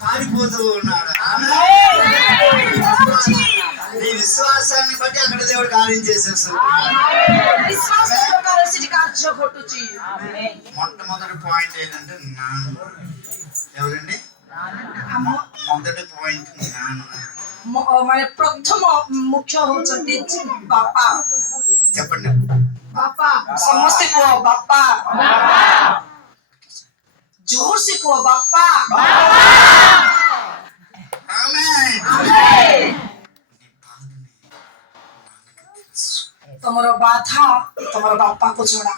పారిపోతూ ఉన్నాడు. నీ విశ్వాసాన్ని బట్టి అక్కడ దేవుడు కార్యం చేసేస్తాడు. మొట్టమొదటి పాయింట్ ఏంటంటే నాన్న. ఎవరండి? మొదటి పాయింట్ నాన్న. ମାନେ ପ୍ରଥମ ମୁଖ୍ୟ ହଉଛନ୍ତି ବାପା। చెప్పండి. बापा ସମସ୍ତେ କୁହ ବାପା जोर से कुह बापा तुमरो बाधा तुमरो बापा को जोड़ा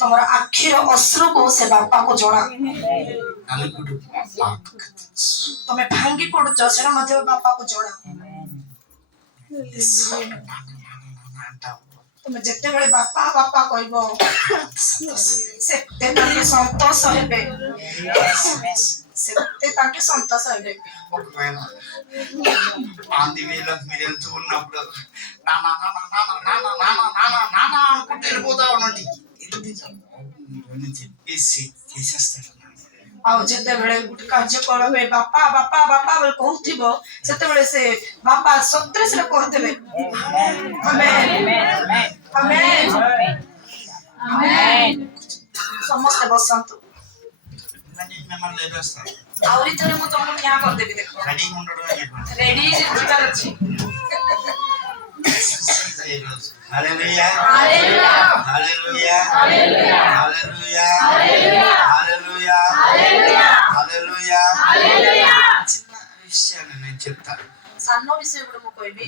तुमरो आखिर अश्रु को से बापा को जोड़ा तुम्हें भांगी पड़ुच सेटा मध्य बापा को जोड़ा तुम जिते बड़े बापा बापा कहबो सेते ताके संतोष हेबे सेते ताके संतोष हेबे ఆంది వేలకు మీరు వెళ్తూ ఉన్నప్పుడు నానా నానా నానా నానా నానా నానా నానా అనుకుంటూ వెళ్ళిపోతా ఉండండి చెప్పేసి చేసేస్తాడు ଆଉ ଯେତେବେଳେ ଗୋଟେ କାର୍ଯ୍ୟ କରିବେ ବାପା ବାପା ବାପା ବୋଲି କହୁଥିବ ସେତେବେଳେ ସେ ବାପା ସତରେ ସେଟା କହିଦେବେ ସମସ୍ତେ ବସନ୍ତୁ మిమ్మల్ని లేపేస్తాను ଆହୁରି ଥରେ ମୁଁ ତମକୁ ନ୍ୟାୟ କରିଦେବି ଦେଖ రెడీగా ఉండడం ରେଡି ଯିବାର ଅଛି హల్లెలూయా హల్లెలూయా హల్లెలూయా హల్లెలూయా హల్లెలూయా హల్లెలూయా హల్లెలూయా చిన్న విషయాన్ని నేను చెప్తాను ସାନ ବିଷୟ ଗୋଟେ ମୁଁ କହିବି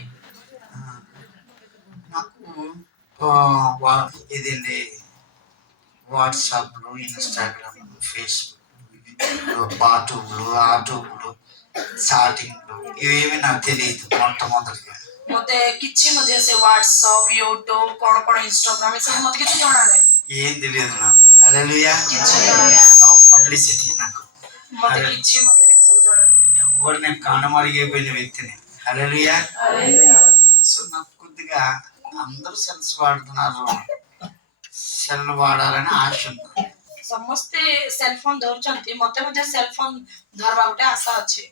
నాకు ఇదండి వాట్సాప్లు ఇన్స్టాగ్రామ్ ఫేస్బుక్ బాటూబ్లు ఆటూబ్లు చాటింగ్లు ఇవేమి నాకు తెలియదు మొట్టమొదటిగా ମତେ କିଛି ମଧ୍ୟ ସେ WhatsApp YouTube କଣ କଣ Instagram ଏସବୁ ମତେ କିଛି ଜଣା ନାହିଁ ఏం తెలియదు నాకు హల్లెలూయా କିଛି ଜଣା ନାହିଁ నో పబ్లిసిటీ నాకు ମତେ କିଛି ମଧ୍ୟ ଏସବୁ ଜଣା ନାହିଁ ఎవరు నేను కానమరిగిపోయిన వ్యక్తిని హల్లెలూయా సో నాకు కొద్దిగా అందరూ సెల్స్ వాడుతున్నారు సెల్ వాడాలని ఆశ ఉంది ସମସ୍ତେ ସେଲ ଫୋନ ଧରୁଛନ୍ତି ମତେ ମଧ୍ୟ ସେଲ ଫୋନ ଧରବା ଗୋଟେ ଆଶା ଅଛି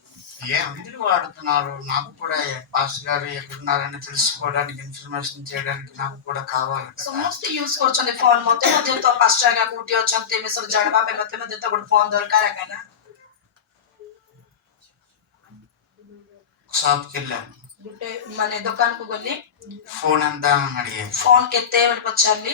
అందరూ వాడుతున్నారు నాకు కూడా పాస్టర్ గారు ఎక్కడున్నారని తెలుసుకోవడానికి ఇన్ఫర్మేషన్ చేయడానికి నాకు కూడా కావాలి ସମସ୍ତେ ୟୁଜ କରୁଛନ୍ତି ଫୋନ ମତେ ମଧ୍ୟ ତ ପାସ୍టర్ ଆଜ୍ଞା କୋଉଠି ଅଛନ୍ତି ଏସବୁ ଜାଣିବା ପାଇଁ ମତେ ମଧ୍ୟ ତ ଗୋଟେ ଫୋନ ଦରକାର ଆଜ୍ଞା ନା షాప్కి వెళ్ళాను ଗୋଟେ ମାନେ ଦୋକାନକୁ ଗଲି ఫోన్ ఎంత అని అడిగాను ଫୋନ କେତେ ବୋଲି ପଚାରିଲି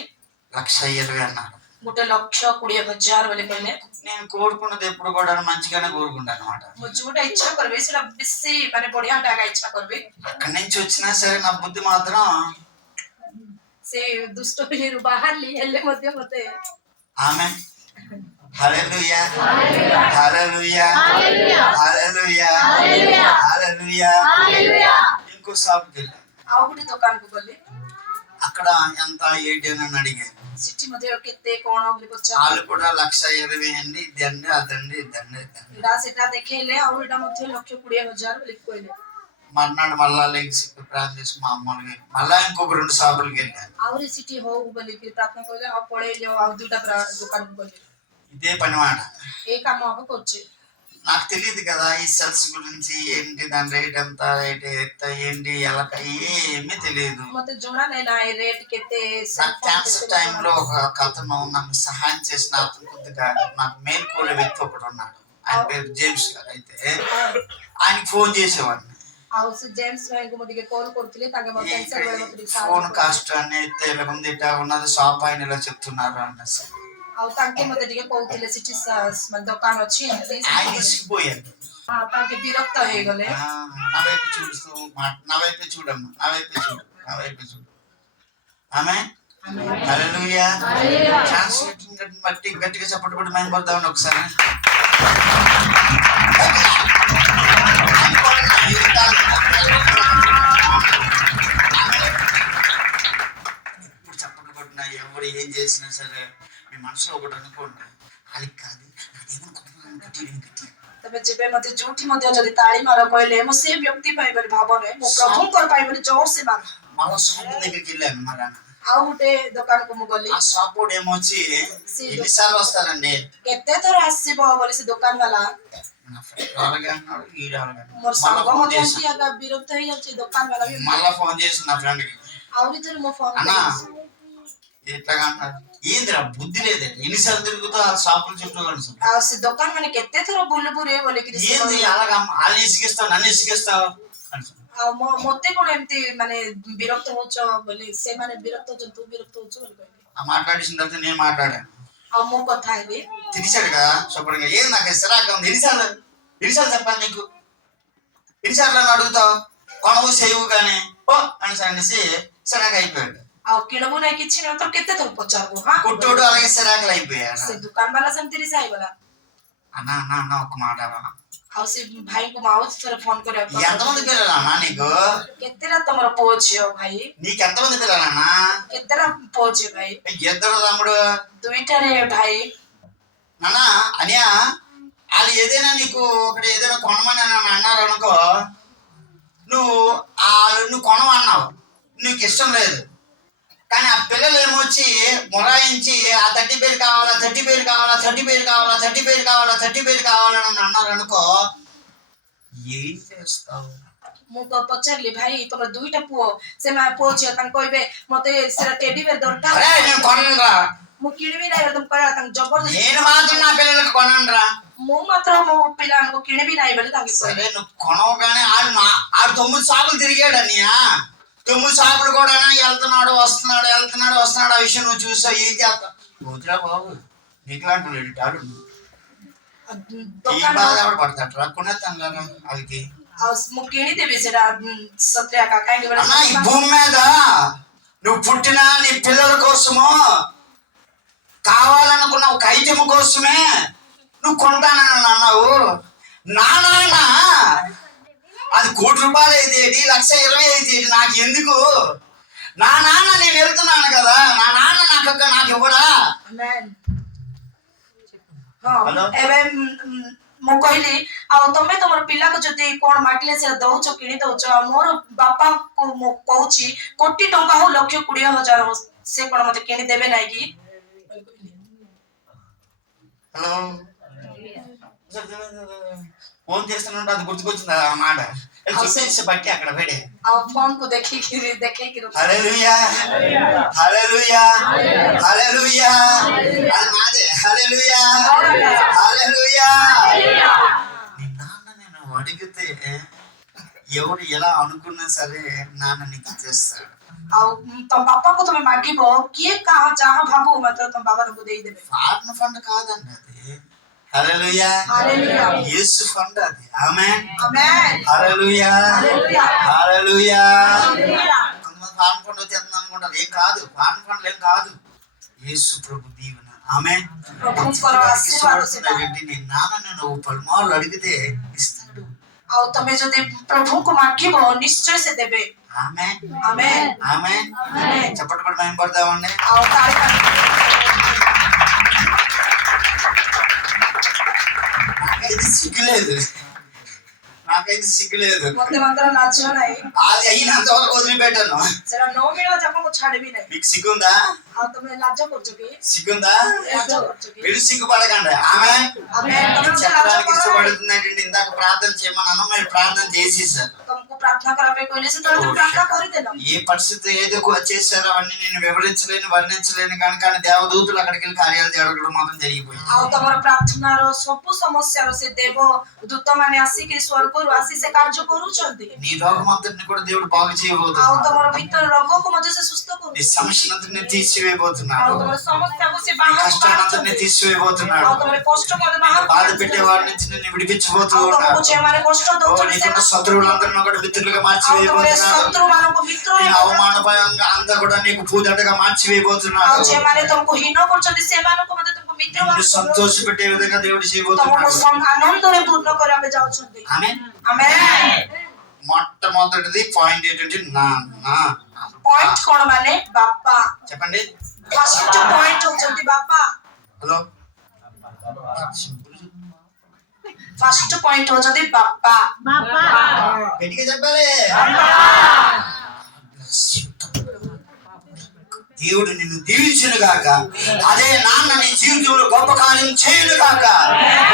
1,20,000 అన్నాడు ଗୋଟେ 1,20,000 ବୋଲି କହିଲେ నేను కోరుకున్నది ఎప్పుడు కూడా మంచిగానే కోరుకుంటాను అనమాట ମୁଁ ଯୋଉଟା ଇଚ୍ଛା କରିବି ସେଟା ବେଶୀ ମାନେ ବଢିଆ ଟା ଇଚ୍ଛା କରିବି అక్కడి నుంచి వచ్చినా సరే నా బుద్ధి మాత్రం ସେ ଦୁଷ୍ଟ ପିଢ଼ିରୁ ବାହାରିଲି ହେଲେ ମଧ୍ୟ ମତେ ఆమె హల్లెలూయా హల్లెలూయా హల్లెలూయా హల్లెలూయా ఇంకో షాప్కి వెళ్ళాను ଆଉ ଗୋଟେ ଦୋକାନକୁ ଗଲି అక్కడ ఎంత ఏంటి అని అడిగాను ସେଠି ମଧ୍ୟ କେତେ କଣ ବୋଲି ପଚାରିଲି వాళ్ళు కూడా 1,20,000 అండి ఇదండి అదండి ఇదండి ଏଇଟା ସେଟା ଦେଖେଇଲେ ଆଉ ଏଇଟା ମଧ୍ୟ 1,20,000 ବୋଲି କହିଲେ మర్నాడు మళ్ళా లెగ్స్ ప్రార్థన చేసి మామూలుగా మళ్ళా ఇంకొక 2 షాపులకి వెళ్ళాను ଆହୁରି ସେଠି ହଉ ବୋଲିକି ପ୍ରାର୍ଥନା କହିଲେ ଆଉ ପଳେଇଲେ ଆଉ ଦୁଇଟା ଦୋକାନକୁ ଗଲେ ఇదే పని మాట ଏ କାମ ଆଗ କରୁଛି నాకు తెలియదు కదా ఈ సెల్స్ గురించి ఏంటి దాని రేట్ ఎంత రేట్ ఎంత ఏంటి ఎలా ఏమీ తెలియదు ମତେ ଜଣା ନାହିଁ ନା ଏ ରେଟ୍ କେତେ నాకు క్యాన్సర్ టైంలో ఒక అతను నన్ను సహాయం చేసిన అతను కొద్దిగా నాకు మేల్కోలే వ్యక్తి ఒకడు ఉన్నాడు ఆయన పేరు జేమ్స్ గారు అయితే ఆయనకి ఫోన్ చేసేవాడిని ଆଉ ସେ ଜେମ୍ସ ଭାଇଙ୍କୁ ମୁଁ ଟିକେ କଲ୍ କରୁଥିଲି ତାଙ୍କେ ମୋ କ୍ୟାନ୍ସର ବେଳେ ମତେ ଟିକେ ఫోన్ ସାହାଯ୍ୟ కాస్ట్ అని అయితే ఇలా ఉంది ఇట్లా ఉన్నది షాప్ ఆయన ఇలా చెప్తున్నారు అన్నసి ଆଉ ତାଙ୍କେ ମତେ ଟିକେ କହୁଥିଲେ ସେଠି ଦୋକାନ ଅଛି ଏମିତି ఆయన ఇసిగిపోయాడు ତାଙ୍କେ ବିରକ୍ତ ହେଇଗଲେ నా వైపు చూస్తూ నా వైపే చూడమ్మా నా వైపే చూడు ఆమె హల్లెలూయా ట్రాన్స్లేటింగ్ బట్టి గట్టిగా చప్పట్లు కొట్టి మేము కొడదామని ఒకసారి ఇప్పుడు చప్పట్లు కొట్టినా ఎవరు ఏం చేసినా సరే మీ మనసులో ఒకటి అనుకోండి అది కాదు అదేమనుకుంటున్నాను గట్టి ତମେ ଯେବେ ମତେ ଯୋଉଠି ମଧ୍ୟ ଯଦି ତାଳି ମାର କହିଲେ ମୁଁ ସେ ବ୍ୟକ୍ତି ପାଇଁ ବୋଲି ଭାବନେ ମୁଁ ପ୍ରଭୁଙ୍କର ପାଇଁ ବୋଲି ଜୋର ସେ ମାର మళ్ళా షాప్ దగ్గరికి వెళ్ళాను మరి ଆଉ ଗୋଟେ ଦୋକାନକୁ ମୁଁ ଗଲି ఆ షాప్ వాడు ఏమొచ్చి ఎన్నిసార్లు వస్తారండి କେତେ ଥର ଆସିବ ବୋଲି ସେ ଦୋକାନ ବାଲା నా ఫ్రెండ్ అలాగే అన్నాడు ఈడు అలాగే అన్నాడు. ମୋର మళ్ళా ସାଙ୍ଗ ఫోన్ ମଧ୍ୟ చేసి ଏମିତି ଆଗ ବିରକ୍ତ ହେଇଯାଉଛି ଦୋକାନ ବାଲା ବି మళ్ళా ఫోన్ చేసి నా ఫ్రెండ్ కి ଆହୁରି ଥରେ ମୋ ଫୋନ అన్నా ఇట్లాగా అన్నాడు ఏందిరా బుద్ధి లేదండి ఎన్నిసార్లు తిరుగుతా షాపుల చుట్టూ కలుసు ଆଉ ସେ ଦୋକାନ ମାନେ କେତେ ଥର ବୁଲୁ ବୁଲେ ବୋଲିକିରି ସେ ఏంది అలాగా వాళ్ళు ఇసిగిస్తావు నన్ను ఇసిగిస్తావు ମତେ କଣ ଏମିତି ମାନେ ବିରକ୍ତ ହଉଛ ବୋଲି ସେମାନେ ବିରକ୍ତ ହଉଛନ୍ତି ତୁ ବିରକ୍ତ ହଉଛୁ ବୋଲି କହିଲି ఆ మాట్లాడేసిన తర్వాత నేను మాట్లాడాను ଆଉ ମୁଁ କଥା ହେଲି తిరిచాడు కదా శుభ్రంగా ఏం నాకు ఇస్తారాక ఉంది ఎన్నిసార్లు చెప్పాలి నీకు ఎన్నిసార్లు నన్ను అడుగుతావు కొనవు చేయవు కానీ ఓ అనేసి సరాక అయిపోయాడు ଆଉ କିଣବୁ ନାହିଁ କିଛି ନାହିଁ ତ କେତେ ଥର ପଚାରବୁ ହଁ కుట్టోడు అలాగే సరాకలు అయిపోయాడు ସେ ଦୋକାନ ବାଲା ସେମିତି ରିସା ହେଇଗଲା అన్నా అన్నా అన్న ఒక మాట ଆଉ ସେ ଭାଇଙ୍କୁ ମୁଁ ଆଉ ଥରେ ଫୋନ କରିବାକୁ ఎంతమంది పిల్లలన్నా నీకు କେତେଟା ତମର ପୁଅ ଝିଅ ଭାଇ నీకు ఎంతమంది పిల్లలన్నా କେତେଟା ପୁଅ ଝିଅ ଭାଇ ఇద్దరు తమ్ముడు ଦୁଇଟାରେ ଭାଇ నాన్న అనియా వాళ్ళు ఏదైనా నీకు ఒకటి ఏదైనా కొనమని అన్నారు అనుకో నువ్వు కొనమన్నావు నీకు ఇష్టం లేదు కానీ ఆ పిల్లలు ఏమొచ్చి మొరాయించి ఆ 30 పేరు కావాలా 30 పేరు కావాలా 30 పేరు కావాలా 30 పేరు కావాలా 30 పేరు కావాలని అన్నారు అనుకో ఏం చేస్తావు ମୁଁ ପଚାରିଲି ଭାଇ ତମର ଦୁଇଟା ପୁଅ ସେମାନେ ପୁଅ ଝିଅ ତାଙ୍କୁ କହିବେ ମତେ ସେଟା ଟେଡି ବେର ଦରକାର అరే నేను కొనరా ମୁଁ କିଣିବି ନାହିଁ ତମେ କହିବା ତାଙ୍କୁ ଜବରଦସ୍ତି నేను మాత్రం నా పిల్లలకు కొనరా ମୁଁ ମାତ୍ର ମୋ ପିଲାମାନଙ୍କୁ କିଣିବି ନାହିଁ ବୋଲି ତାଙ୍କୁ సరే నువ్వు కొనవు కానీ ఆడు 9 షాపులు తిరిగాడు అన్నయ్య 9 షాపులు కూడా వెళ్తున్నాడు వస్తున్నాడు ఆ విషయం నువ్వు చూసావు ఏం చేస్తావు వదిరా బాబు నీకులాంటి ఆడు ఈ బాధ ఎవడు పడతాడు కొనేస్తాను కదా వాళ్ళకి ଆଉ ମୁଁ କିଣିଦେବି ସେଟା ସତରେ ଆକା କାହିଁକି అన్నా ఈ భూమి మీద నువ్వు పుట్టిన నీ పిల్లల కోసము కావాలనుకున్న ఒక ఐటెం కోసమే నువ్వు కొంటానని అన్నావు నా నాన్న అది ₹1 కోటి అయితే ₹1,20,000 నాకు ఎందుకు నా నాన్న నేను వెళ్తున్నాను కదా నా నాన్న నాకు ఇవ్వడా ଏବେ ମୁଁ କହିଲି ଆଉ ତମେ ତମର ପିଲାକୁ ଯଦି କଣ ମାଗିଲେ ସେଟା ଦଉଛ କିଣି ଦଉଛ ଆଉ ମୋର ବାପାଙ୍କୁ ମୁଁ କହୁଛି ₹1,00,00,000 ହଉ ₹1,20,000 ହଉ ସେ କଣ ମତେ କିଣିଦେବେ ନାହିଁ କି హలో ఫోన్ చేస్తున్నా అది గుర్తుకొచ్చింది ఆ మాట చూసేసి బట్టి అక్కడ పెడే ଆଉ ଫୋନ କୁ ଦେଖେଇକି హల్లెలూయా హల్లెలూయా హల్లెలూయా అది మాదే హల్లెలూయా హల్లెలూయా నీ నాన్న నేను అడిగితే ఎవరు ఎలా అనుకున్నా సరే నాన్న నీకు చేస్తాడు ଆଉ ତମ ବାପାକୁ ତମେ ମାଗିବ କିଏ ଯାହା ଭାବୁ ମାତ୍ର ତମ ବାବା ତମକୁ ଦେଇଦେବେ ఫార్మ ఫండ్ కాదండి అది హల్లెలూయా యేసు ఫండ్ అది ఆమేన్ ఆమేన్ హల్లెలూయా హల్లెలూయా కొంతమంది ఫార్మ ఫండ్ వచ్చేస్తుంది అనుకుంటారు ఏం కాదు ఫార్మ ఫండ్ ఏం కాదు యేసు ప్రభు దీవెన ఆమేన్ నీ నాన్న నేను పలుమార్లు అడిగితే ఇస్తాడు ଆଉ ତମେ ଯଦି ପ୍ରଭୁଙ୍କୁ ମାଗିବ ନିଶ୍ଚୟ ସେ ଦେବେ ఆమేన్ ఆమేన్ ఆమేన్ చప్పట్లు కూడా మేము పడతామండి ଆଉ నాకైతే సిగ్గులేదు ମତେ ମାତ୍ର ଲାଜ ନାହିଁ అది అయినంత వరకు వదిలిపెట్టాను ସେଟା ନ మిଳିବା ଯାକ ମୁଁ ଛାଡ଼ିବି ନାହିଁ మీకు సిగ్గుందా ଆଉ ତମେ ଲାଜ କରୁଛ କି సిగ్గుందా ଲାଜ କରୁଛ କି వీడు సిగ్గుపడకండి ఆమేన్ ఆమేన్ ତମେ ଲାଜ చెప్పడానికి କର ఇష్టపడుతుందంటే ఇందాక ప్రార్థన చేయమన్నాను మీరు ప్రార్థన చేసేసారు ତମକୁ ପ୍ରାର୍ଥନା କରିବା ପାଇଁ କହିଲେ ସେତେବେଳେ ତମେ ପ୍ରାର୍ଥନା କରିଦେଲ ఏ పరిస్థితి ఏదో చేశారో అవన్నీ నేను వర్ణించలేను కానీ దేవదూతులు అక్కడికి వెళ్ళి కార్యాలు జరగడం మాత్రం జరిగిపోయింది ଆଉ ତମର ପ୍ରାର୍ଥନାର ସବୁ ସମସ୍ୟାର ସେ ଦେବ ଦୂତ ମାନେ ଆସିକି ସ୍ୱର୍ଗରୁ ଆସି ସେ କାର୍ଯ୍ୟ କରୁଛନ୍ତି నీ రోగం అంతటిని కూడా దేవుడు బాగు ଆଉ చేయబోతున్నాడు ତମର ଭିତର ରୋଗକୁ ମଧ୍ୟ ସେ ସୁସ୍ଥ నీ କରୁଛି సమస్యను అంతటిని ଆଉ తీసివేయబోతున్నాడు ତମର ସମସ୍ୟାକୁ ସେ నీ ବାହାରକୁ కష్టాన్ని అంతటిని କାଢୁଛନ୍ତି తీసివేయబోతున్నాడు ଆଉ ତମର କଷ୍ଟ ମଧ୍ୟ ବାହାରକୁ బాధ କାଢୁଛନ୍ତି। పెట్టే వారి నుంచి నిన్ను విడిపించబోతూ ଆଉ ఉన్నాడు ତମକୁ ଯେଉଁମାନେ କଷ୍ଟ ଦଉଛନ୍ତି నీకున్న ସେମାନେ శత్రువులందరినీ కూడా మిత్రులుగా ଆଉ ତମର మార్చివేయబోతున్నాడు ଶତ୍ରୁମାନଙ୍କୁ ମିତ୍ର నీ అవమానపరంగా అంతా కూడా నీకు పూదండగా ଆଉ మార్చివేయబోతున్నాడు ଯେଉଁମାନେ ତମକୁ ହୀନ କରୁଛନ୍ତି ସେମାନଙ୍କୁ ମଧ୍ୟ ତମକୁ ମିତ୍ର నిన్ను సంతోష పెట్టే విధంగా దేవుడు ତମକୁ చేయబోతున్నాడు ଆନନ୍ଦରେ ପୂର୍ଣ୍ଣ କରିବାକୁ ଯାଉଛନ୍ତି ఆమేన్ ଆମେ మొట్టమొదటిది పాయింట్ ఏంటంటే నాన్న ପଏଣ୍ଟ କଣ ମାନେ ବାପା చెప్పండి ଫାଷ୍ଟ ପଏଣ୍ଟ ହଉଛନ୍ତି ବାପା హలో ଫାଷ୍ଟ ପଏଣ୍ଟ ହଉଛନ୍ତି ବାପା గట్టిగా చెప్పాలి దేవుడు నిన్ను దీవించును గాక అదే నాన్న నీ జీవితంలో గొప్ప కార్యం చేయును గాక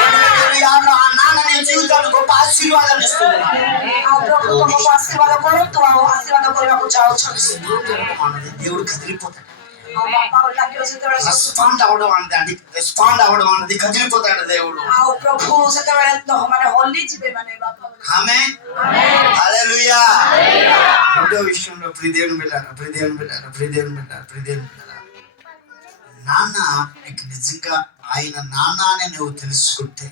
2026 ఆ నాన్న నీ జీవితాన్ని గొప్ప ఆశీర్వాదాన్ని ఇస్తున్నాడు ଆଉ ପ୍ରଭୁ ତମକୁ ଆଶୀର୍ବାଦ କରନ୍ତୁ ଆଉ ଆଶୀର୍ବାଦ କରିବାକୁ ଯାଉଛନ୍ତି దేవుడు కదిలిపోతాడు ଆଉ ବାପା ଲାଗିବ ସେତେବେଳେ రెస్పాండ్ అవ్వడం అన్నది కదిలిపోతాడు దేవుడు ଆଉ ପ୍ରଭୁ ସେତେବେଳେ ମାନେ ହଲି ଯିବେ ମାନେ ବାପା ఆమేన్. హల్లెలూయా. రెండో విషయంలో ప్రియదేవుని బిడ్డలారా, నాన్న నీకు నిజంగా ఆయన నాన్న అని నువ్వు తెలుసుకుంటే,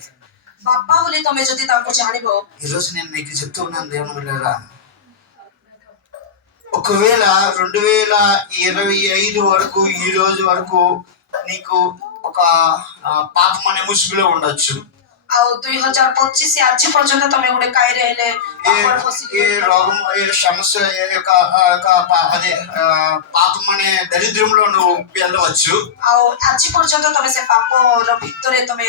ବାପା ବୋଲି ତମେ ଯଦି ତାଙ୍କୁ ଜାଣିବ, ఈరోజు నేను మీకు చెప్తూ ఉన్నాను దేవుని బిడ్డలారా, ఒకవేళ 2025 వరకు ఈ రోజు వరకు నీకు ఒక పాపం అనే ముసుగులో ఉండొచ్చు. ଆଉ 2025 ଆଜି ପର୍ଯ୍ୟନ୍ତ ତମେ ଗୋଟେ କାଇରେ ହେଲେ ఏ రోగం, ఏ సమస్య, అదే పాపం అనే దరిద్రంలో నువ్వు వెళ్ళవచ్చు. ଆଉ ଆଜି ପର୍ଯ୍ୟନ୍ତ ତମେ ସେ ପାପର ଭିତରେ ତମେ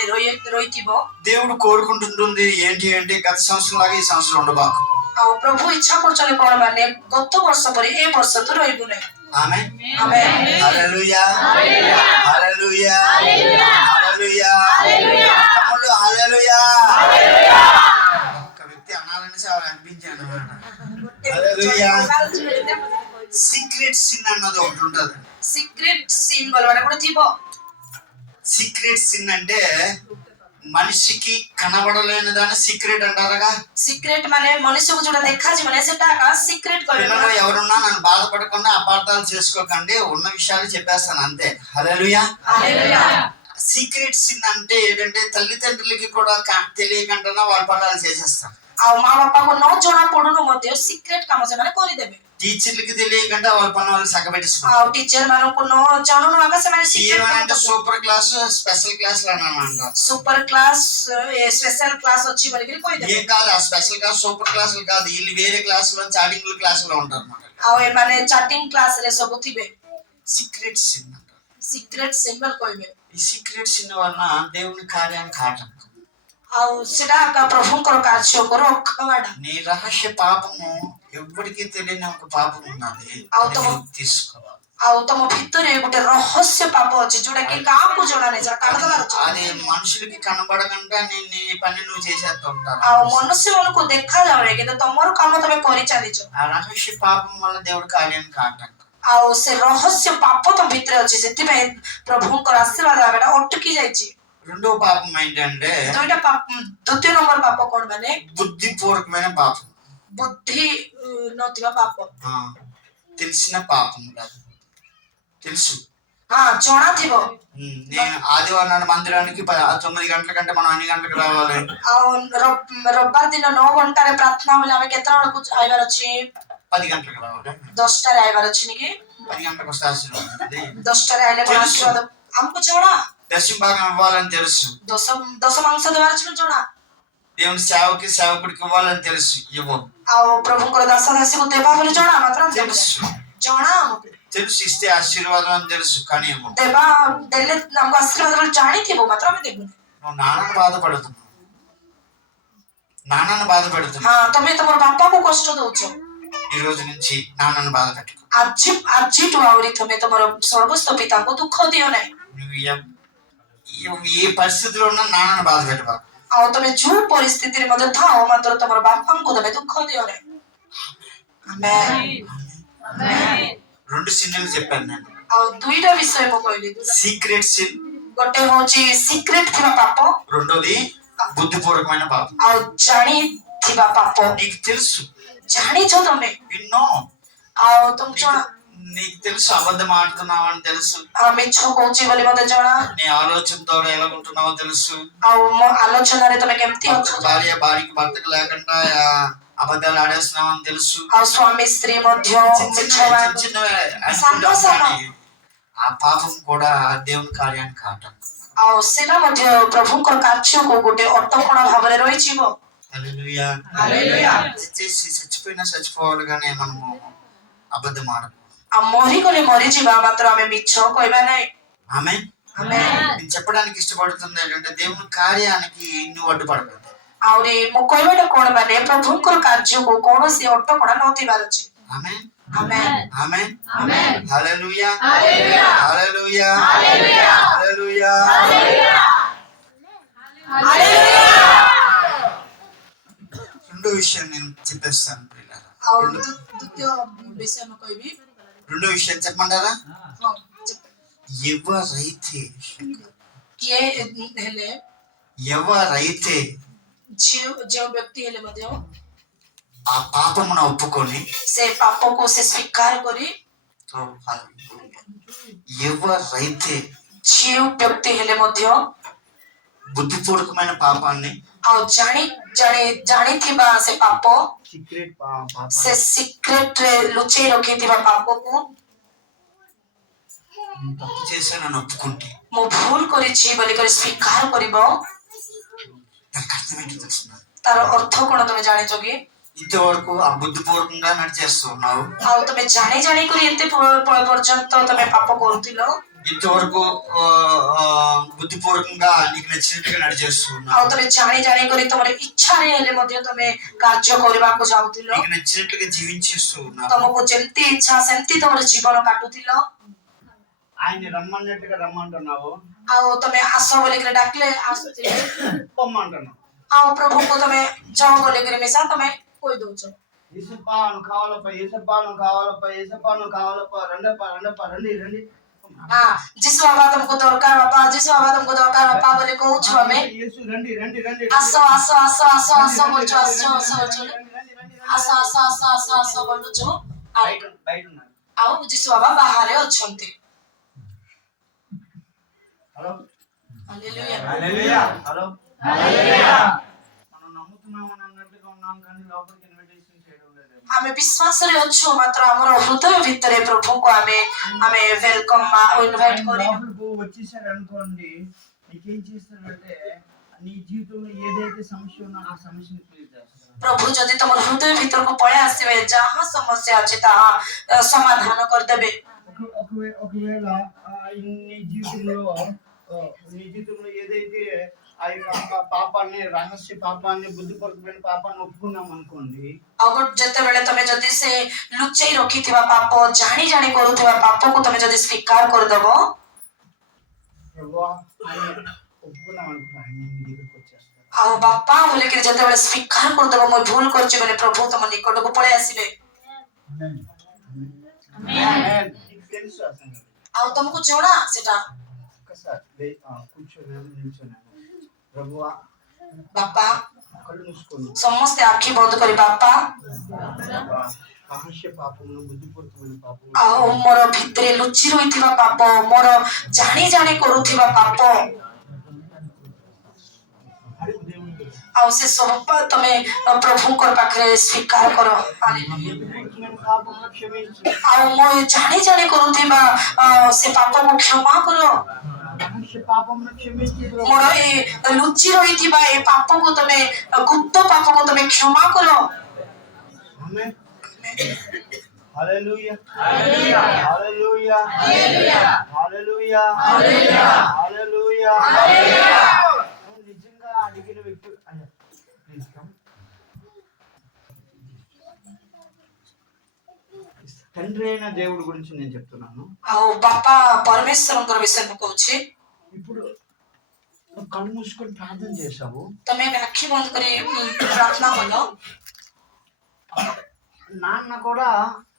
ରହିଥିବ. దేవుడు కోరుకుంటుంది ఏంటి అంటే గత సంవత్సరం లాగా ఈ సంవత్సరం ఉండబాకు. ଆଉ ପ୍ରଭୁ ଇଚ୍ଛା କରୁଛନ୍ତି କଣ ମାନେ ଗତ ବର୍ଷ ପରି ଏ ବର୍ଷ ତୁ ରହିବୁ ନାହିଁ. ఆమేన్. ఆమేన్. హల్లెలూయా. హల్లెలూయా. హల్లెలూయా. తమ్ముళ్ళు హల్లెలూయా. ఒక వ్యక్తి అనాలని అనిపించాను అన్నమాట. హల్లెలూయా. సీక్రెట్ సిన్ అన్నది ఒకటి ఉంటుంది. ସିକ୍ରେଟ ସିନ୍ ବୋଲବାଟା ଗୋଟେ ଥିବ. సీక్రెట్ సిన్ అంటే మనిషికి కనబడలేని దాన్ని సీక్రెట్ అంటారుగా. ସିକ୍ରେଟ ମାନେ ମଣିଷକୁ ଯୋଉଟା ଦେଖାଯିବନି ସେଟା ଆକା ସିକ୍ରେଟ କହିବେ. పిల్లలు ఎవరున్నా నన్ను బాధపడకుండా అపార్థాలు చేసుకోకండి, ఉన్న విషయాలు చెప్పేస్తాను అంతే. హల్లెలూయా. హల్లెలూయా. సీక్రెట్ సిన్ అంటే ఏంటంటే తల్లిదండ్రులకి కూడా తెలియకుండా వాళ్ళ పనులు చేసేస్తారు. ଆଉ ମା ବାପାକୁ ନ ଜଣା ପଡୁను ମଧ୍ୟ ସିକ୍ରେଟ କାମ ସେମାନେ କରିଦେବେ. టీచర్లకి తెలియకుండా వాళ్ళ పని వాళ్ళు సగబెట్టేసుకుంటారు. ଆଉ ଟିଚର ମାନଙ୍କୁ ନ ଜାଣୁను ଆକା ସେମାନେ ସିକ୍ରେଟ ఏమంటే సూపర్ క్లాస్, స్పెషల్ క్లాస్ అని అంటారు. ସୁପର କ୍ଲାସ ସ୍ପେଶାଲ କ୍ଲାସ ଅଛି ବୋଲିକି କହିଦେବେ. ఏం కాదు, ఆ స్పెషల్ క్లాస్ సూపర్ క్లాసులు కాదు, వీళ్ళు వేరే క్లాసులో చాటింగ్ క్లాసులో ఉంటారు అన్నమాట. ଆଉ ଏମାନେ ଚାଟିଂ କ୍ଲାସ ରେ ସବୁ ଥିବେ. సీక్రెట్ సిన్ అంటారు. ସିକ୍ରେଟ ସିମ୍ବଲ କହିବେ. ఈ సీక్రెట్ సిన్ వలన దేవుని కార్యానికి ఆటంకం. ଆଉ ସେଟା ଆକା ପ୍ରଭୁଙ୍କର କାର୍ଯ୍ୟକୁ ରୋକବାଟା. నీ రహస్య పాపము ఎవరికి తెలియని ఒక పాపం ఉన్నది, అది నువ్వు తీసుకోవాలి. ଆଉ ତମ ଭିତରେ ଗୋଟେ ରହସ୍ୟ ପାପ ଅଛି ଯୋଉଟା କି କାହାକୁ ଜଣା ନାହିଁ, ସେଟା କାଢିଦବାର ଅଛି. అది మనుషులకి కనబడకుండా నీ పని నువ్వు చేసేస్తూ ఉంటావు. ଆଉ ମନୁଷ୍ୟ ମାନଙ୍କୁ ଦେଖା ଯାଉନି କିନ୍ତୁ ତମର କାମ ତମେ କରି ଚାଲିଛ. ఆ రహస్య పాపం వల్ల దేవుడి కార్యానికి ఆటంకం. ଆଉ ସେ ରହସ୍ୟ ପାପ ତମ ଭିତରେ ଅଛି, ସେଥିପାଇଁ ପ୍ରଭୁଙ୍କର ଆଶୀର୍ବାଦ ଆଗଟା ଅଟକି ଯାଇଛି. రెండో పాపం ఏంటంటే ଦ୍ୱିତୀୟ ନମ୍ବର ପାପ କଣ ମାନେ బుద్ధిపూర్వకమైన పాపం. ବୁଦ୍ଧି ନଥିବା ପାପ. తెలిసిన పాపం కాదు, తెలుసు. ଜଣା ଥିବ. నేను ఆదివారం నాడు మందిరానికి 9 గంటల కంటే మనం అన్ని గంటలకు రావాలి. ଆଉ ରବିବାର ଦିନ 9 ଘଣ୍ଟାରେ ପ୍ରାର୍ଥନା ହେଲେ ଆମେ କେତେଟା ବେଳକୁ ଆଇବାର ଅଛି? 10 గంటలకు రావాలి. 10ଟାରେ ଆଇବାର ଅଛି ନି କି? 10 గంటలకు వస్తే ఆశీర్వాదం ఉంటుంది. 10ଟାରେ ଆଇଲେ ଆଶୀର୍ବାଦ ଆମକୁ ଜଣା. దశమ భాగం ఇవ్వాలని తెలుసు. ଦଶମାଂଶ ଦେବାର ଅଛି ଜଣା. దేవుని సేవకుడికి ఇవ్వాలని తెలుసు, ఇవ్వం. ଆଉ ପ୍ରଭୁଙ୍କର ଦାସ ଦାସୀକୁ ଦେବା ବୋଲି ଜଣା, ମାତ୍ର తెలుసు. ଜଣା ଆମକୁ తెలుసు ఇస్తే ఆశీర్వాదం అని తెలుసు, కానీ ఇవ్వం. ଦେବା ଦେଲେ ଆମକୁ ଆଶୀର୍ବାଦ ବୋଲି ଜାଣିଥିବ, ମାତ୍ର ଆମେ ଦେବୁନି. నువ్వు నాన్నను బాధపడుతున్నావు. ତମେ ତମର ବାପାକୁ କଷ୍ଟ ଦଉଛ. ఈ రోజు నుంచి నాన్నను బాధ పెట్టుకో. ଆଜିଠୁ ଆହୁରି ତମେ ତମର ସର୍ବସ୍ଥ ପିତାଙ୍କୁ ଦୁଃଖ ଦିଅ ନାହିଁ. నువ్వు ఏ పరిస్థితిలో ఉన్నా నాన్నను బాధ పెట్టుకో. ଆଉ ତମେ ଯୋଉ ପରିସ୍ଥିତିରେ ମଧ୍ୟ ଥାଅ, ମାତ୍ର ତମର ବାପାଙ୍କୁ ତମେ ଦୁଃଖ ଦିଅ ନାହିଁ. రెండు సిన్నులు చెప్పాను నేను. ଆଉ ଦୁଇଟା ବିଷୟ ମୁଁ କହିଲି. సీక్రెట్ సిన్, ଗୋଟେ ହଉଛି ସିକ୍ରେଟ ଥିବା ପାପ, రెండోది బుద్ధిపూర్వకమైన పాపం. ଆଉ ଜାଣିଥିବା ପାପ. నీకు తెలుసు, ଜାଣିଛ ତମେ, విన్నో. ଆଉ ତମକୁ ଜଣା. నీకు తెలుసు అబద్ధం ఆడుతున్నావు అని తెలుసు, ମିଛ କହୁଛି ବୋଲି ମତେ ଜଣା. నీ ఆలోచన ద్వారా ఎలా ఉంటున్నావో తెలుసు. ଆଉ ମୋ ଆଲୋଚନାରେ ତମେ କେମିତି ଅଛ, భార్యకి భర్తకు లేకుండా అబద్ధాలు ఆడేస్తున్నావు అని తెలుసు. ଆଉ ସ୍ୱାମୀ ସ୍ତ୍ରୀ ମଧ୍ୟ ఆ పాపం కూడా దేవుని కార్యానికి ఆటంకం. ଆଉ ସେଟା ମଧ୍ୟ ପ୍ରଭୁଙ୍କର କାର୍ଯ୍ୟକୁ ଗୋଟେ ଅଟକଣା ଭାବରେ ରହିଯିବ. హల్లెలూయా. చచ్చిపోవాలి కానీ మనము అబద్ధం ఆడము. ଆଉ ମରିଗଲେ ମରିଯିବା, ମାତ୍ର ଆମେ ମିଛ କହିବା ନାହିଁ. ఆమేన్. నేను చెప్పడానికి ఇష్టపడుతుంది ఏంటంటే దేవుని కార్యానికి నువ్వు అడ్డుపడకూడదు. ଆହୁରି ମୁଁ କହିବାଟା କଣ ମାନେ ପ୍ରଭୁଙ୍କର କାର୍ଯ୍ୟକୁ କୌଣସି ଅଟକଣା ନଥିବାର ଅଛି. ఆమేన్. ଆମେନ୍. ఆమేన్. హల్లెలూయా. హల్లెలూయా. హల్లెలూయా. రెండో విషయం నేను చెప్పేస్తాను పిల్లలు. ଆଉ ଦ୍ୱିତୀୟ ବିଷୟ ମୁଁ କହିବି. రెండో విషయం చెప్పమంటారా? ఎవరైతే କିଏ ହେଲେ ଯେଉଁ ବ୍ୟକ୍ତି ହେଲେ ମଧ୍ୟ ఆ పాపమును ఒప్పుకొని ସେ ପାପକୁ ସେ ସ୍ୱୀକାର କରି ఎవరైతే ଯେଉଁ ବ୍ୟକ୍ତି ହେଲେ ମଧ୍ୟ బుద్ధిపూర్వకమైన పాపాన్ని ଆଉ ଜାଣିଥିବା ସେ ପାପ సీక్రెట్ ସେ ସିକ୍ରେଟରେ ଲୁଚେଇ ରଖିଥିବା ପାପକୁ తప్పు చేశానని ఒప్పుకుంటే ମୁଁ ଭୁଲ କରିଛି ବୋଲିକରି ସ୍ୱୀକାର କରିବ దానికి అర్థం ఏంటో తెలుసున్నా ତାର ଅର୍ଥ କଣ ତମେ ଜାଣିଛ କି? ఇంతవరకు ఆ బుద్ధిపూర్వకంగా నడిచేస్తున్నావు ଆଉ ତମେ ଜାଣି କରି ଏତେ ପର୍ଯ୍ୟନ୍ତ ତମେ ପାପ କରୁଥିଲ ఇంతవరకు బుద్ధిపూర్వకంగా నీకు నచ్చినట్టుగా నడిచేస్తున్నావు ଆଉ ତମେ ଜାଣି କରି ତମର ଇଚ୍ଛାରେ ହେଲେ ମଧ୍ୟ ତମେ କାର୍ଯ୍ୟ କରିବାକୁ ଯାଉଥିଲ నీకు నచ్చినట్టుగా జీవించేస్తున్నావు ତମକୁ ଯେମିତି ଇଚ୍ଛା ସେମିତି ତମର ଜୀବନ କାଟୁଥିଲ ఆయన రమ్మన్నట్టుగా రమ్మంటున్నావు ଆଉ ତମେ ଆସ ବୋଲିକରି ଡାକିଲେ ଆସୁଥିଲେ పొమ్మంటున్నావు ଆଉ ପ୍ରଭୁଙ୍କୁ ତମେ ଯାଅ ବୋଲିକରି ମିଶା ତମେ କହିଦଉଛ ఏసప్పా నువ్వు కావాలప్ప ఏసప్పా నువ్వు కావాలప్ప ఏసప్పా నువ్వు కావాలప్ప రండప్ప రండప్ప రండి రండి ଯୀଶୁ ବାବା ତମକୁ ଦରକାର ବାପା ଯୀଶୁ ବାବା ତମକୁ ଦରକାର ବାପା ବୋଲି କହୁଛୁ ଆମେ యేసు రండి రండి రండి ଆସ ଆସ ଆସ ଆସ ଆସ ବୋଲୁଛୁ ଆସ ଆସ ବୋଲୁଛୁ ଆସ ଆସ ଆସ ଆସ ଆସ ବୋଲୁଛୁ బయట ఉన్నారు ଆଉ ଯୀଶୁ ବାବା ବାହାରେ ଅଛନ୍ତି హలో ହାଲେଲୁୟା హల్లెలూయా హలో హల్లెలూయా మనం నమ్ముతున్నామని అన్నట్టుగా ఉన్నాం కానీ లోపలికి ఇన్విటేషన్ చేయడం లేదు ଆମେ ବିଶ୍ୱାସରେ ଅଛୁ ମାତ୍ର ଆମର ହୃଦୟ ଭିତରେ ପ୍ରଭୁଙ୍କୁ ଆମେ ୱେଲକମ୍ ଇନଭାଇଟ୍ କରି లోపలికి వచ్చేసారు అనుకోండి నీకేం చేస్తారంటే నీ జీవితంలో ఏదైతే సమస్య ఉన్నా ఆ సమస్యని క్లియర్ చేస్తారు ପ୍ରଭୁ ଯଦି ତମର ହୃଦୟ ଭିତରକୁ ପଳେଇ ଆସିବେ ଯାହା ସମସ୍ୟା ଅଛି ତାହା ସମାଧାନ କରିଦେବେ ఒకవేళ నీ జీవితంలో ఏదైతే ఆ యొక్క పాపాన్ని రహస్య పాపాన్ని బుద్ధిపూర్వకమైన పాపాన్ని ఒప్పుకున్నాం అనుకోండి ଆଉ ଯେତେବେଳେ ତମେ ଯଦି ସେ ଲୁଚେଇ ରଖିଥିବା ପାପ ଜାଣି କରୁଥିବା ପାପକୁ ତମେ ଯଦି ସ୍ୱୀକାର କରିଦବ ఒప్పుకున్నాం అనుకో ఆయన నీ దగ్గరికి వచ్చేస్తారు ଆଉ ବାପା ବୋଲିକିରି ଯେତେବେଳେ ସ୍ୱୀକାର କରିଦବ ମୁଁ ଭୁଲ କରିଛି ବୋଲି ପ୍ରଭୁ ତମ ନିକଟକୁ ପଳେଇ ଆସିବେ తెలుసు అసలు ଆଉ ତମକୁ ଜଣା ସେଟା ఒక్కసారి కూర్చొని నిల్చొని ప్రభువా ବାପା కళ్ళు మూసుకొని ସମସ୍ତେ ଆଖି ବନ୍ଦ କରି ବାପା రహస్య పాపమును బుద్ధిపూర్వకమైన పాపము ଆଉ ମୋର ଭିତରେ ଲୁଚି ରହିଥିବା ପାପ ମୋର ଜାଣି କରୁଥିବା ପାପ ଆଉ ସେ ସବୁ ତମେ ପ୍ରଭୁଙ୍କର ପାଖରେ ସ୍ୱୀକାର କର ଆଉ ମୁଁ ଜାଣି କରୁଥିବା ସେ ପାପକୁ କ୍ଷମା କର ମୋର ଏ ଲୁଚି ରହିଥିବା ଏ ପାପକୁ ତମେ ଗୁପ୍ତ ପାପକୁ ତମେ କ୍ଷମା କର హల్లెలూయా హల్లెలూయా హల్లెలూయా హల్లెలూయా హల్లెలూయా హల్లెలూయా హల్లెలూయా నిజంగా అడిగిన వ్యక్తి ప్లీజ్ కమ్ తండ్రి అయిన దేవుడి గురించి నేను చెప్తున్నాను ଆଉ ବାପା ପରମେଶ୍ୱରଙ୍କର ବିଷୟରେ କହୁଛି ఇప్పుడు కళ్ళు మూసుకొని ప్రార్థన చేశావు ତମେ ଆଖି ବନ୍ଦ କରି ପ୍ରାର୍ଥନା କଲ నాన్న కూడా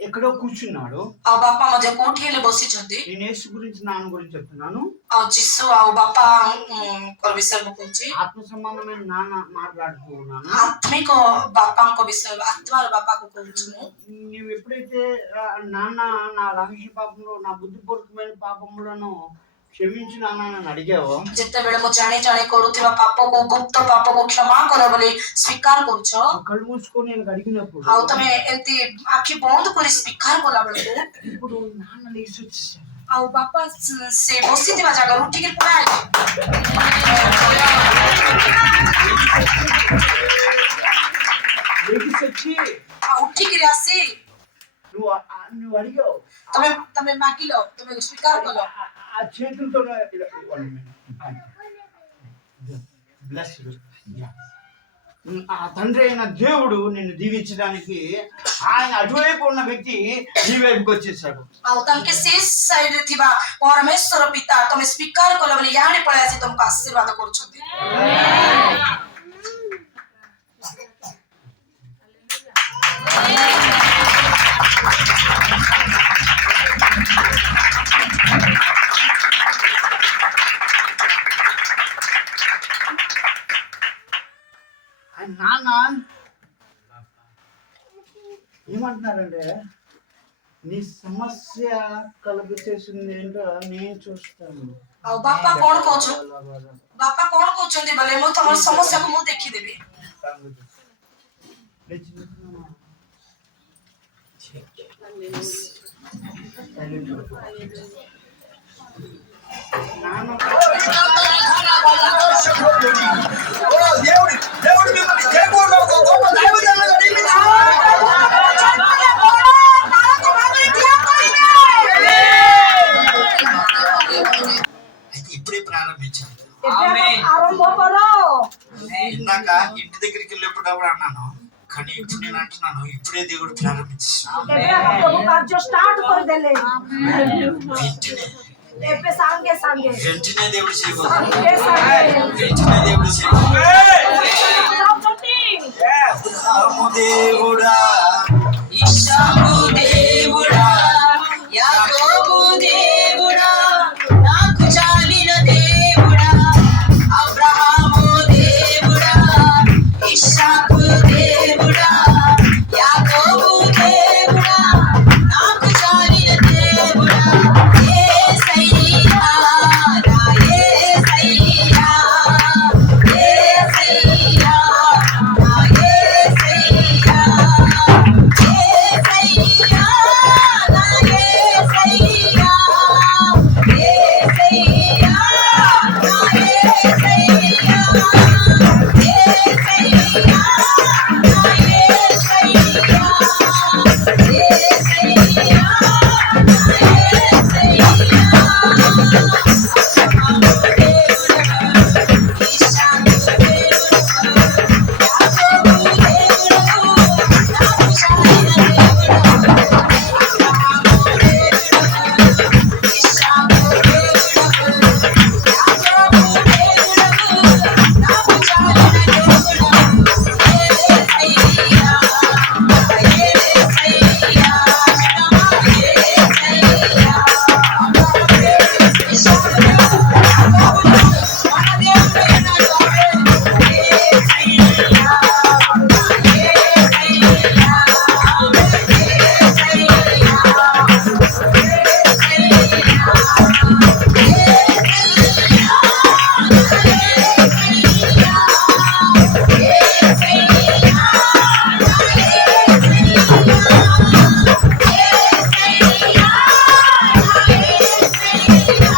ఎక్కడో కూర్చున్నాడు ଆଉ ବାପା ମଧ୍ୟ କୋଉଠି ହେଲେ ବସିଛନ୍ତି నేను యేసు గురించి నాన్న గురించి చెప్తున్నాను ଆଉ ଯୀଶୁ ଆଉ ବାପାଙ୍କ ବିଷୟରେ ମୁଁ କହୁଛି ఆత్మ సంబంధమైన నాన్న మాట్లాడుతూ ఉన్నాను ଆତ୍ମିକ ବାପାଙ୍କ ବିଷୟ ଆତ୍ମାର ବାପାକୁ କହୁଛି ମୁଁ నువ్వు ఎప్పుడైతే నాన్న నా రహస్య పాపంలో నా బుద్ధిపూర్వకమైన పాపములను క్షమించి నాన్న అని అడిగావు ଯେତେବେଳେ ମୁଁ ଜାଣି କରୁଥିବା ପାପକୁ ଗୁପ୍ତ ପାପକୁ କ୍ଷମା କର ବୋଲି ସ୍ୱୀକାର କରୁଛ కళ్ళు మూసుకొని నేను అడిగినప్పుడు ଆଉ ତମେ ଏମିତି ଆଖି ବନ୍ଦ କରି ସ୍ୱୀକାର କଲା ବେଳକୁ ఇప్పుడు నాన్న లేచి వచ్చేసారు ଆଉ ବାପା ସେ ବସିଥିବା ଜାଗାରୁ ଉଠିକି ପଳାଇଲେ లేచి వచ్చి ଆଉ ଉଠିକିରି ଆସି నువ్వు అడిగావు ତମେ ମାଗିଲ ତମେ ସ୍ୱୀକାର କଲ ఆ చేతులతో ఆ తండ్రి అయిన దేవుడు నిన్ను దీవించడానికి ఆయన అటువైపు ఉన్న వ్యక్తి ఈ వైపుకి వచ్చేసాడు ଆଉ ତାଙ୍କେ ସେ ସାଇଡରେ ଥିବା ପରମେଶ୍ୱର ପିତା ତମେ ସ୍ୱୀକାର କଲ ବୋଲି ଇଆଡେ ପଳେଇ ଆସି ତମକୁ ଆଶୀର୍ବାଦ କରୁଛନ୍ତି ఏమంటున్నారంటే నీ సమస్య కలుగు చేసింది ఏంటో నేను చూస్తాను. ଆଉ ବାପା କଣ କହୁଛନ୍ତି ବୋଲେ ମୁଁ ତମର ସମସ୍ୟାକୁ ମୁଁ ଦେଖିଦେବି। అయితే ఇప్పుడే ప్రారంభించాను. ଆରମ୍ଭ କର। ఇందాక ఇంటి దగ్గరికి వెళ్ళేటప్పుడు అన్నాను, కానీ ఇప్పుడు నేను అంటున్నాను ఇప్పుడే దేవుడు ప్రారంభించాను. ଏବେ ପ୍ରଭୁ କାର୍ଯ୍ୟ ଷ୍ଟାର୍ଟ କରିଦେଲେ। వెంటనే ଏବେ ସାଙ୍ଗେ ସାଙ୍ଗେ వెంటనే దేవుడు చేయబోతున్నాడు. ସାଙ୍ଗେ ସାଙ୍ଗେ వెంటనే దేవుడు చేయబోతున్నాడు. ଯାଉଛନ୍ତି। అబ్రహాము దేవుడా, ఇస్సాకు దేవుడా, యాకోబు దేవుడా, నాకు చాలిన దేవుడా, అబ్రహాము దేవుడా, ఇస్సాకు దేవుడా, యాకోబు దేవుడా, నాకు చాలిన దేవుడా, యేసయ్యా, నా యేసయ్యా, యేసయ్యా, నా యేసయ్యా, యేసయ్యా, నా యేసయ్యా, యేసయ్యా, నా యేసయ్యా, యేసయ్యా, నా యేసయ్యా, యేసయ్యా,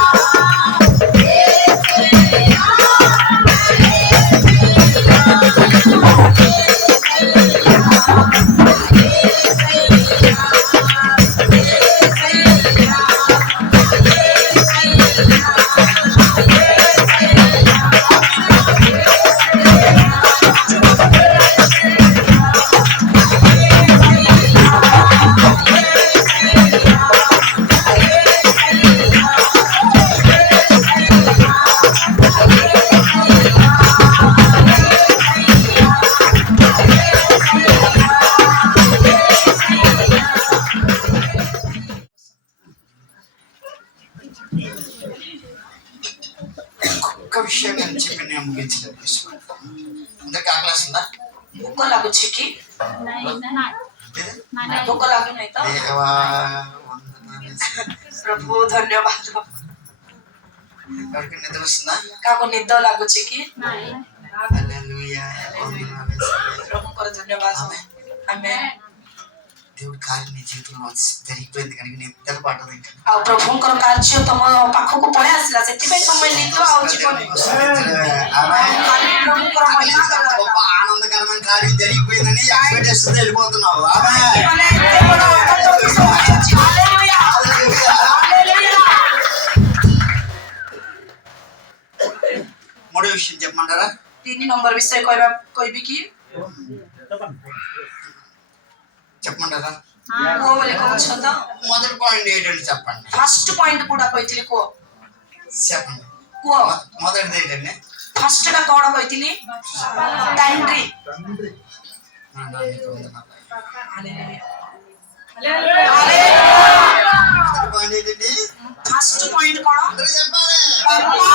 ఒక్క విషయం నేను చెప్పి నేను ముగించలేదు. అందరికి ఆకలేస్తుందా? ଭୋକ ଲାଗୁଛି କି? ଭୋକ ଲାଗୁନାହିଁ ତ? దేవా వందనాలు. ପ୍ରଭୁ ଧନ୍ୟବାଦ। ఎవరికి నిద్ర వస్తుందా? କାହାକୁ ନିଦ ଲାଗୁଛି କି? హల్లెలూయా, వందనాలు. ପ୍ରଭୁଙ୍କର ଧନ୍ୟବାଦ। ଆମେ దేవుడి కార్యం నీ జీవితంలో జరిగిపోయింది కనుక నిద్ర పట్టదు. ఇంకా ଆଉ ପ୍ରଭୁଙ୍କର କାର୍ଯ୍ୟ ତମ ପାଖକୁ ପଳେଇ ଆସିଲା, ସେଥିପାଇଁ ତମେ ନିଦ ଆଉ ଯିବନି। ଖାଲି ପ୍ରଭୁଙ୍କର ମହିମା କର। గొప్ప ఆనందకరమైన కార్యం జరిగిపోయిందని ఎక్స్పెక్టేషన్ వెళ్ళిపోతున్నావు. ମାନେ ଏତେ ବଡ଼ ଆନନ୍ଦ ବିଷୟ ଅଛି। Hallelujah, hallelujah. మూడో విషయం చెప్పమంటారా? 3 ନମ୍ବର ବିଷୟ କହିବି କି? చెప్పమంటారా? କୁହ ବୋଲି କହୁଛ ତ? మొదటి పాయింట్ ఏంటంటే చెప్పండి. ଫାଷ୍ଟ ପଏଣ୍ଟ କୋଉଟା କହିଥିଲି କୁହ? చెప్పండి. କୁହ। మొదటిది ఏంటంటే ଫାଷ୍ଟଟା କଣ କହିଥିଲି? ଟାଇଣ୍ଡ୍ରି। మొదటి పాయింట్ ఏంటండి? ଫାଷ୍ଟ ପଏଣ୍ଟ କଣ? అందరూ చెప్పాలి. ବାପା।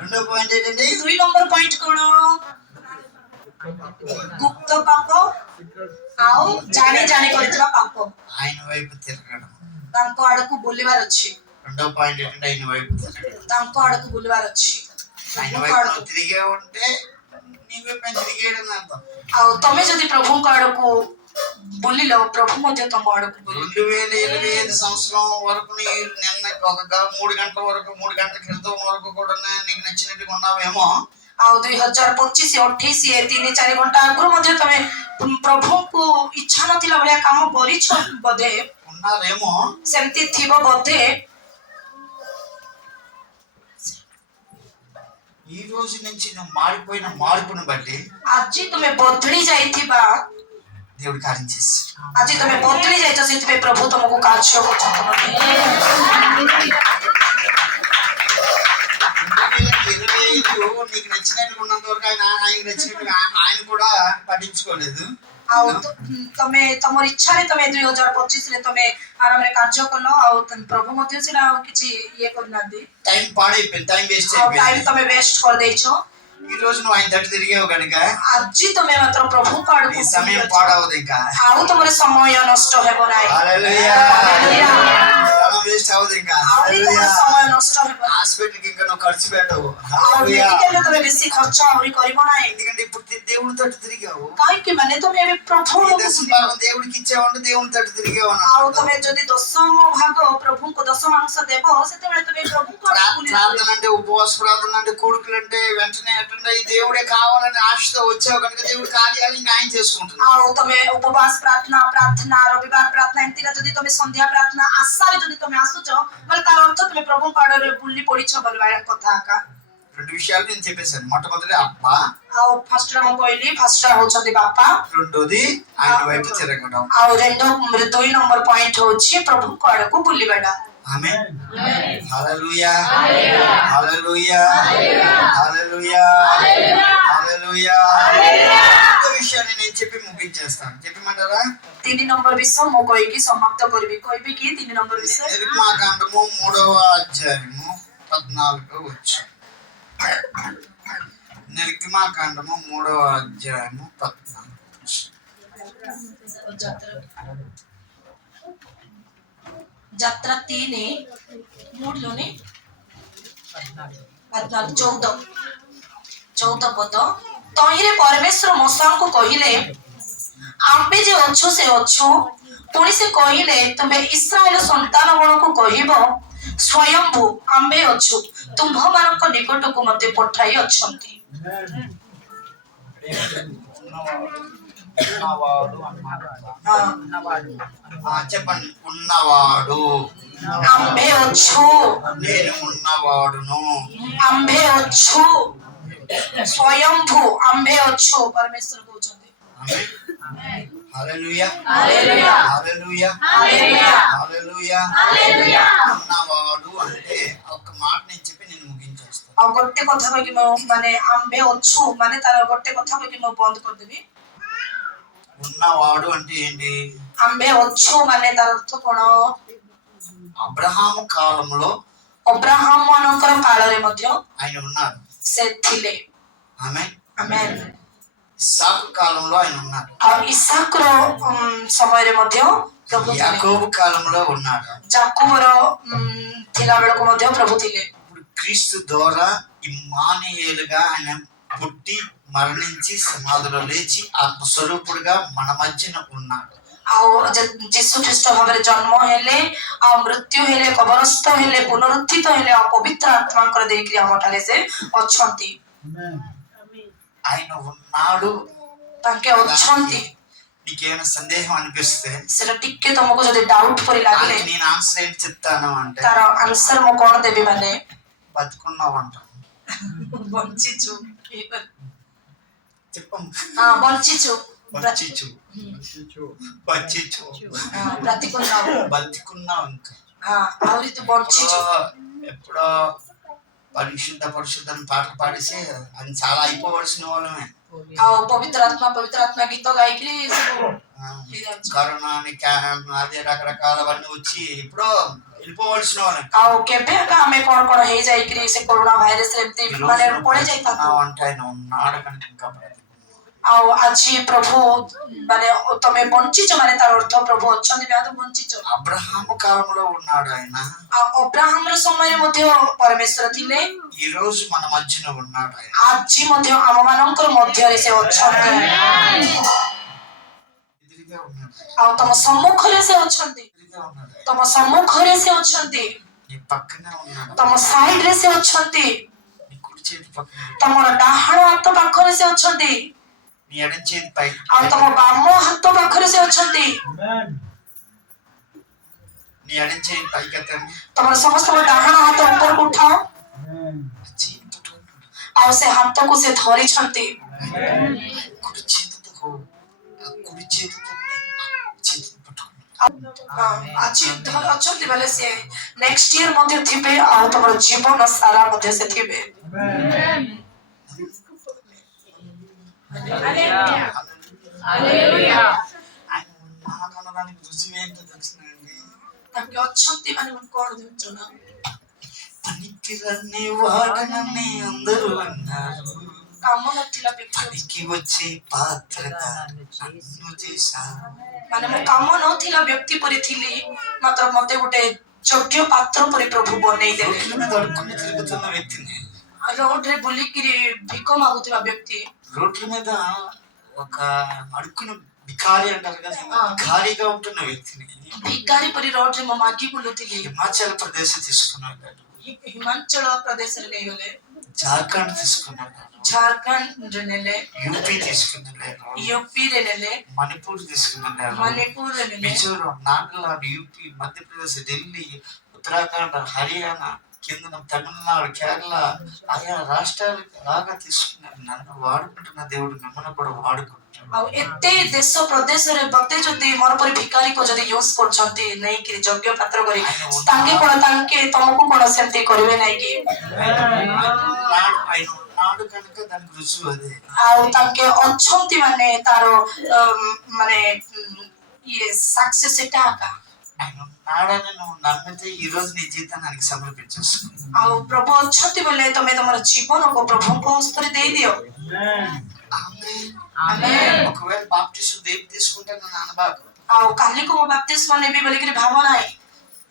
రెండో పాయింట్ ఏంటండి? 2 ନମ୍ବର ପଏଣ୍ଟ କଣ? ଗୁପ୍ତ ପାପ ଆଉ ଜାଣି ଜାଣି କରିଥିବା ପାପ ఆయన వైపు తిరగడం. ତାଙ୍କ ଆଡକୁ ବୁଲିବାର ଅଛି, రెండో పాయింట్ ఏంటంటే ఆయన వైపు తిరగడం. ତାଙ୍କ ଆଡକୁ ବୁଲିବାର ଅଛି। ఆయన వైపు నువ్వు తిరిగే ఉంటే నీ వైపు ఆయన తిరిగేయడం అర్థం. ଆଉ ତମେ ଯଦି ପ୍ରଭୁଙ୍କ ଆଡକୁ ବୁଲିଲ ପ୍ରଭୁ ମଧ୍ୟ ତମ ଆଡକୁ ବୁଲିଲେ। 2025 సంవత్సరం వరకు నిన్న ఒక 3 గంటల వరకు 3 గంటల క్రితం వరకు కూడా నీకు నచ్చినట్టుగా ఉన్నావేమో. ଆଉ 2025 28 3-4 ଘଣ୍ଟା ଆଗରୁ ମଧ୍ୟ ତମେ ପ୍ରଭୁଙ୍କୁ ଇଚ୍ଛା ନଥିଲା ଭଳିଆ କାମ କରିଛ ବୋଧେ, ఉన్నారేమో. ସେମିତି ଥିବ ବୋଧେ। ఈ రోజు నుంచి నువ్వు మారిపోయిన మార్పును బట్టి ଆଜି ତୁମେ ବଦଳି ଯାଇଥିବା, దేవుడు కార్యం చేసి ଆଜି ତୁମେ ବଦଳି ଯାଇଛ, ସେଥିପାଇଁ ପ୍ରଭୁ ତମକୁ କାର୍ଯ୍ୟ କରୁଛନ୍ତି। 2025 నీకు నచ్చినట్టుగా ఉన్నంత వరకు ఆయనకు నచ్చినట్టుగా ఆయన కూడా పట్టించుకోలేదు. ଆଉ ତମେ ତମର ଇଚ୍ଛାରେ ତମେ 2025 ରେ ତମେ ଆରାମରେ କାର୍ଯ୍ୟ କଲ, ଆଉ ପ୍ରଭୁ ମଧ୍ୟ ସେଟା ଆଉ କିଛି ଇଏ କରିନାହାନ୍ତି। టైం పాడైపోయింది, టైం వేస్ట్ ଆଉ ଟାଇମ అయిపోయింది. ତମେ ୱେଷ୍ଟ କରିଦେଇଛ। ఈ రోజు నువ్వు ఆయన తట్టు తిరిగావు కనుక ଆଜି ତମେ ମାତ୍ର ପ୍ରଭୁଙ୍କ నీ ଆଡକୁ సమయం ବୁଲିଅଛ। పాడవదు ఇంకా. ଆଉ ତମର ସମୟ ନଷ୍ଟ ହେବ ନାହିଁ। హల్లెలూయా. హల్లెలూయా। సమయం వేస్ట్ అవ్వదు ఇంకా. ଆହୁରି ତମର హల్లెలూయా. ସମୟ ନଷ୍ଟ ହେବ ନାହିଁ। హాస్పిటల్కి ఇంకా నువ్వు ఖర్చు పెట్టవు. ଆଉ హల్లెలూయా. ମେଡିକାଲରେ ତମେ ବେଶୀ ଖର୍ଚ୍ଚ ଆହୁରି କରିବ ନାହିଁ। ఎందుకంటే ఇప్పుడు దేవుడి తట్టు తిరిగావు. କାହିଁକି ମାନେ ତମେ ଏବେ నీ ପ୍ରଭୁଙ୍କୁ దశమ ବୁଲିବ। భాగం దేవుడికి ఇచ్చావంటే దేవుని తట్టు తిరిగావు ଆଉ అన్నమాట. ତମେ ଯଦି ଦଶମ ଭାଗ ପ୍ରଭୁଙ୍କୁ ଦଶମାଂଶ ଦେବ, ସେତେବେଳେ ତମେ ପ୍ରଭୁଙ୍କୁ ଆଡକୁ ବୁଲିବ। ప్రార్థన అంటే ఉపవాస ప్రార్థన అంటే కోడుకులు అంటే వెంటనే అటెండ్ అయ్యి దేవుడే కావాలని ఆశతో వచ్చావు కనుక దేవుడి కార్యాలు ఇంకా ఆయన చేసుకుంటున్నావు. ଆଉ ତମେ ଉପବାସ ପ୍ରାର୍ଥନା ରବିବାର ପ୍ରାର୍ଥନା ଏମିତିରେ ଯଦି ତମେ ସନ୍ଧ୍ୟା ପ୍ରାର୍ଥନା ଆଶାରେ ଯଦି ତମେ ଆସୁଛ, ବୋଲେ ତାର ଅର୍ଥ ତମେ ପ୍ରଭୁଙ୍କ ଆଡରେ ବୁଲି ପଡିଛ ବୋଲିବା କଥା ଆକା। రెండు విషయాలు నేను చెప్పేశాను. మొట్టమొదటి అబ్బా, ଆଉ ଫାର୍ଷ୍ଟଟା ମୁଁ କହିଲି, ଫାର୍ଷ୍ଟଟା ହଉଛନ୍ତି ବାପା, రెండోది ఆయన వైపు తిరగడం. ଆଉ 2 ନମ୍ବର ପଏଣ୍ଟ ହଉଛି ପ୍ରଭୁଙ୍କ ଆଡକୁ ବୁଲିବାଟା। ఆమేన్. హల్లెలూయా. హల్లెలూయా. హల్లెలూయా. హల్లెలూయా. ఇంకో విషయాన్ని నేను చెప్పి ముగించేస్తాను. చెప్పమంటారా? 3 ନମ୍ବର ବିଷୟ ମୁଁ କହିକି ସମାପ୍ତ କରିବି। କହିବି କି 3 ନମ୍ବର ବିଷୟ? నిర్గమాకాండము 3వ అధ్యాయము 14వ వచనం. నిర్గమాకాండము 3వ అధ్యాయము 14వ ଯାତ୍ରା 3:3 14 ପଦ। ତହିଁରେ ପରମେଶ୍ୱର ମୂଷାଙ୍କୁ କହିଲେ, ଆମ୍ଭେ ଯେ ଅଛୁ ସେ ଅଛୁ। ପୁଣି ସେ କହିଲେ, ତୁମେ ଇସ୍ରାଏଲ ସନ୍ତାନ ଗଣକୁ କହିବ, ସ୍ୱୟମ୍ଭୁ ଆମ୍ଭେ ଅଛୁ, ତୁମ୍ଭମାନଙ୍କ ନିକଟକୁ ମୋତେ ପଠାଇ ଅଛନ୍ତି। ఉన్నవాడు అన్నమాట. ఉన్నవాడు. చెప్పండి. ఉన్నవాడు. ଆମ୍ଭେ ଅଛୁ, నేను ఉన్నవాడును. ଆମ୍ଭେ ଅଛୁ, ସ୍ୱୟମ୍ଭୁ ଆମ୍ଭେ ଅଛୁ, ପରମେଶ୍ୱର କହୁଛନ୍ତି। ఆమేన్. హల్లెలూయా. హల్లెలూయా। హల్లెలూయా. హల్లెలూయా। హల్లెలూయా. హల్లెలూయా। ఉన్నవాడు అంటే ఒక్క మాట నేను చెప్పి నేను ముగించేస్తాను. ଆଉ ଗୋଟେ କଥା କହିକି ମୁଁ ମାନେ ଆମ୍ଭେ ଅଛୁ ମାନେ ତାର ଗୋଟେ କଥା କହିକି ମୁଁ ବନ୍ଦ କରିଦେବି। ఉన్నవాడు అంటే ఏంటి? ଆମ୍ଭେ ଅଛୁ ମାନେ ତାର ଅର୍ଥ କଣ? అబ్రహాము కాలంలో ଅବ୍ରାହମ ମାନଙ୍କର କାଳରେ ମଧ୍ୟ ఆయన ఉన్నారు. ସେ ଥିଲେ। ఆమేన్. ଆମେନ୍। ఇస్సాకు కాలంలో ఆయన ఉన్నారు. ଆଉ ଇସାକର ସମୟରେ ମଧ୍ୟ ପ୍ରଭୁ ଥିଲେ। యాకోబు కాలంలో ఉన్నారు. ଯାକୁବର ଥିଲା ବେଳକୁ ମଧ୍ୟ ପ୍ରଭୁ ଥିଲେ। ఇప్పుడు క్రీస్తు ద్వారా ఇమ్మానుయేలుగా ఆయన పుట్టి మరణించి సమాధిలో లేచి ఆత్మస్వరూపుడుగా మన మధ్యన ఉన్నాడు. ଆଉ ଯୀଶୁ ଖ୍ରୀଷ୍ଟ ଭାବରେ ଜନ୍ମ ହେଲେ, ଆଉ ମୃତ୍ୟୁ ହେଲେ, କବରସ୍ଥ ହେଲେ, ପୁନରୁତ୍ଥିତ ହେଲେ, ଆଉ ପବିତ୍ର ଆତ୍ମାଙ୍କର ଦେଇକିରି ଆମ ଠାରେ ସେ ଅଛନ୍ତି। ఆయన ఉన్నాడు. ତାଙ୍କେ ଅଛନ୍ତି। నీకేమైనా సందేహం అనిపిస్తే ସେଟା ଟିକେ ତମକୁ ଯଦି ଡାଉଟ୍ ପରି ଲାଗିଲେ, దానికి నేను ఆన్సర్ ఏంటి చెప్తాను అంటే ତାର ଆନ୍ସର ମୁଁ କଣ ଦେବି ମାନେ బతుకున్నావు అంటాను. ବଞ୍ଚିଛୁ। చెప్పం. ବଞ୍ଚିଛୁ। బతిచ్చు. బతిచ్చు. బ్రతికున్నావు। బతుకున్నావు. ఇంకా ଆହୁରି ତୁ ବଞ୍ଚିଛୁ। ఎప్పుడో పరిశుద్ధ పరిశుద్ధని పాటలు పాడేసి అది చాలా అయిపోవలసిన వాళ్ళమే. ଆଉ ପବିତ୍ର ଆତ୍ମା ଗୀତ ଗାଇକିରି ସବୁ ହେଇଯାଉଛି। కరోనా అదే రకరకాలవన్నీ వచ్చి ఎప్పుడో వెళ్ళిపోవలసిన వాళ్ళం. ଆଉ କେବେ ଆମେ କଣ କଣ ହେଇଯାଇକିରି ସେ କରୋନା ଭାଇରସ ଏମିତି ମାନେ ପଳେଇ ଯାଇଥାନ୍ତୁ। అంటే ఆయన ఉన్నాడు కనుక ఇంకా బ్రతుకున్నావు. ଆଉ ଆଜି ପ୍ରଭୁ ମାନେ ତମେ ବଞ୍ଚିଛ ମାନେ ତାର ଅର୍ଥ ପ୍ରଭୁ ଅଛନ୍ତି ନା ତମେ ବଞ୍ଚିଛ। అబ్రహాము కాలంలో ఉన్నాడు ఆయన, ଆଉ ଅବ୍ରାହମର ସମୟରେ ମଧ୍ୟ ପରମେଶ୍ୱର ଥିଲେ, ఈ రోజు మన మధ్యన ఉన్నాడు ఆయన. ଆଜି ମଧ୍ୟ ଆମ ମାନଙ୍କର ମଧ୍ୟରେ ସେ ଅଛନ୍ତି, ఎదురుగా ఉన్నాడు, ଆଉ ତମ ସମ୍ମୁଖରେ ସେ ଅଛନ୍ତି, ఎదురుగా ఉన్నాడు, ତମ ସମ୍ମୁଖରେ ସେ ଅଛନ୍ତି, నీ పక్కనే ఉన్నాడు, ତମ ସାଇଡରେ ସେ ଅଛନ୍ତି, నీ కుడి చేతి పక్కన, ତମର ଡାହାଣ ହାତ ପାଖରେ ସେ ଅଛନ୍ତି, నీ ఎడం చేతి పై, ଆଉ ତମ ବାମ ହାତ ପାଖରେ ସେ ଅଛନ୍ତି। నీ ఎడం చేతి పైకెత్తండి, ତମର ସମସ୍ତଙ୍କ ଡାହାଣ ହାତ ଉପରକୁ ଉଠାଅ, చేతి పట్టుకున్నాడు, ଆଉ ସେ ହାତକୁ ସେ ଧରିଛନ୍ତି। కుడి చేతితో, ఆ కుడి చేతితో చేతిని పట్టుకున్నాడు. ଆଜି ଅଛନ୍ତି ବୋଲେ ସେ ନେକ୍ସଟ ଇୟର ମଧ୍ୟ ଥିବେ, ଆଉ ତମର ଜୀବନ ସାରା ମଧ୍ୟ ସେ ଥିବେ। ఆయన ఉన్నాడు అనడానికి రుజువు ఏంటో తెలుసునండి, ତାଙ୍କେ ଅଛନ୍ତି ମାନେ କଣ ଜାଣିଛ ନା, పనికిరని వాడనని అందరూ అన్నారు, କାମ ନଥିଲା ବ୍ୟକ୍ତି పనికి వచ్చే పాత్రగా నన్ను చేశారు. ମାନେ ମୁଁ କାମ ନଥିଲା ବ୍ୟକ୍ତି ପରି ଥିଲି, ମାତ୍ର ମତେ ଗୋଟେ ଯୋଗ୍ୟ ପାତ୍ର ପରି ପ୍ରଭୁ ବନେଇଦେଲେ। రోడ్ల మీద అడుక్కుని తిరుగుతున్న వ్యక్తిని, ରୋଡରେ ବୁଲିକିରି ଭିକ ମାଗୁଥିବା ବ୍ୟକ୍ତି, రోడ్ల మీద ఒక అడుక్కుని భికారి అంటారు కదా, భికారిగా ఉంటున్న వ్యక్తిని ଭିକାରୀ ପରି ରୋଡରେ ମୁଁ ମାଗି ବୁଲୁଥିଲି। హిమాచల్ ప్రదేశ్ తీసుకున్నాడు, ହିମାଚଳ ପ୍ରଦେଶରେ ନେଇଗଲେ, జార్ఖండ్ తీసుకున్నాడు, ଝାରଖଣ୍ଡରେ ନେଲେ, యూపీ తీసుకున్నాడు, ୟୁପିରେ ନେଲେ, మణిపూర్ తీసుకున్నాడు, ମଣିପୁରରେ ନେଲେ, మిజోరం, నాగాలాండ్, యూపీ, మధ్యప్రదేశ్, ఢిల్లీ, ఉత్తరాఖండ్, హర్యానా, కింద తమిళనాడు, కేరళ, ఆయా రాష్ట్రాలకు అలాగా తీసుకున్నారు. నన్ను వాడుకుంటున్న దేవుడు మిమ్మల్ని కూడా వాడుకుంటున్నాడు. ଆଉ ଏତେ ଦେଶ ପ୍ରଦେଶରେ ମତେ ଯଦି ମୋର ପରି ଭିକାରୀକୁ ଯଦି ୟୁଜ କରୁଛନ୍ତି ନେଇକିରି ଯୋଗ୍ୟ ପାତ୍ର କରି, ତାଙ୍କେ କଣ ତାଙ୍କେ ତମକୁ କଣ ସେମିତି କରିବେ ନାଇଁ କି? ఆయన ఉన్నాడు కనుక దానికి రుజువు అదే. ଆଉ ତାଙ୍କେ ଅଛନ୍ତି ମାନେ ତାର ମାନେ ଇଏ ସକ୍ସେସ୍ ସେଟା ଆକା। ఆయన ఉన్నాడని నువ్వు నమ్మితే ఈ రోజు నీ జీవితాన్ని ఆయనకి సమర్పించేసుకో. ଆଉ ପ୍ରଭୁ ଅଛନ୍ତି ବୋଲେ ତମେ ତମର ଜୀବନକୁ ପ୍ରଭୁଙ୍କ ହସ୍ତରେ ଦେଇଦିଅ। ఆమేన్. ఒకవేళ బాప్టిజం దేనికి తీసుకుంటానని అనబాకు. ଆଉ କାଲିକୁ ମୁଁ ବାପ୍ତିସ୍ମ ନେବି ବୋଲିକିରି ଭାବ ନାହିଁ।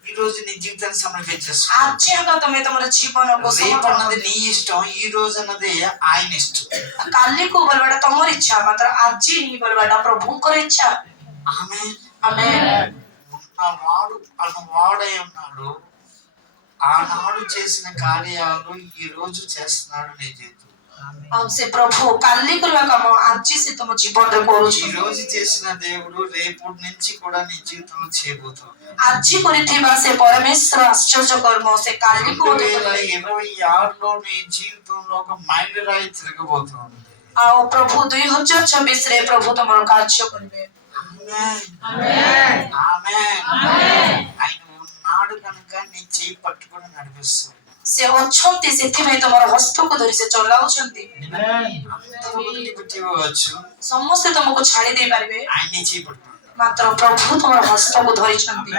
ఈ రోజు నీ జీవితాన్ని సమర్పించేసుకో. ଆଜି ଆକା ତମେ ତମର ଜୀବନକୁ రేపు అన్నది నీ ఇష్టం, ఈ రోజు అన్నది ఆయన ఇష్టం. କାଲିକୁ ବୋଲବାଟା ତମର ଇଚ୍ଛା, ମାତ୍ର ଆଜି ହିଁ ବୋଲବାଟା ପ୍ରଭୁଙ୍କର ଇଚ୍ଛା। ఆమేన్. ఆమేన్। ఉన్నవాడు అన్నవాడై ఉన్నాడు, ఆనాడు చేసిన కార్యాలు ఈ రోజు చేస్తున్నాడు నీ జీవితం. ଆଉ ସେ ପ୍ରଭୁ କାଲି କରିବା କାମ ଆଜି ସେ ତମ ଜୀବନରେ ఈ କରୁଛି। రోజు చేసిన దేవుడు రేపటి నుంచి కూడా నీ జీవితంలో చేయబోతున్నాడు. ଆଜି କରିଥିବା ସେ ପରମେଶ୍ୱର ଆଶ୍ଚର୍ଯ୍ୟ କର୍ମ ସେ କାଲିକୁ ମଧ୍ୟ କରିବେ। 2026లో నీ జీవితంలో ఒక మైండ్ రాయి తిరగబోతుంది. ଆଉ ପ୍ରଭୁ 2026ରେ ପ୍ରଭు ତମର କାର୍ଯ୍ୟ କରିବେ। ఆమేన్. ఆమేన్. ఆయన ఉన్నాడు కనుక నీ చేయి పట్టుకొని నడిపిస్తాడు. ସେ ଅଛନ୍ତି ସେଥିପାଇଁ ତମର ହସ୍ତକୁ ଧରି ସେ ଚଲାଉଛନ୍ତି। అందరూ వదిలిపెట్టవచ్చు, ସମସ୍ତେ ତମକୁ ଛାଡି ଦେଇ ପାରିବେ, ఆయన నీ చేయి పట్టుకున్నాడు. ମାତ୍ର ପ୍ରଭୁ ତମର ହସ୍ତକୁ ଧରିଛନ୍ତି।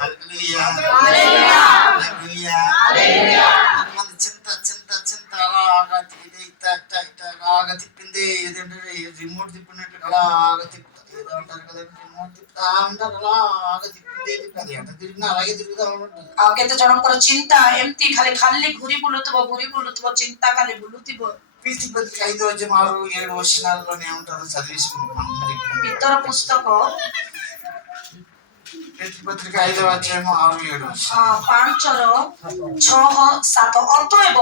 హల్లెలూయా. హల్లెలూయా. హల్లెలూయా. మన చింత చింత చింత అలాగా అలాగా తిప్పింది, ఏదంటే రిమోట్ తిప్పినట్టు అలాగా తిప్పుతుంది, ఏదో అంటారు కదా, రిమోట్ తిప్పుతా అంటారు, అలాగా తిప్పింది అది ఎంత తిరిగినా అలాగే తిరుగుతా ఉంటుంది. ଆଉ କେତେ ଜଣଙ୍କର ଚିନ୍ତା ଏମିତି ଖାଲି ଖାଲି ଘୁରି ବୁଲୁଥିବ ଚିନ୍ତା ଖାଲି ବୁଲୁଥିବ। పీతి పత్రిక 5:6-7 వచనాల్లోనే ఏమంటారో చదివేసుకుంటాం. ଭିତର ପୁସ୍ତକ పీతి పత్రిక 5:6-7 5-6-7 ଅତଏବ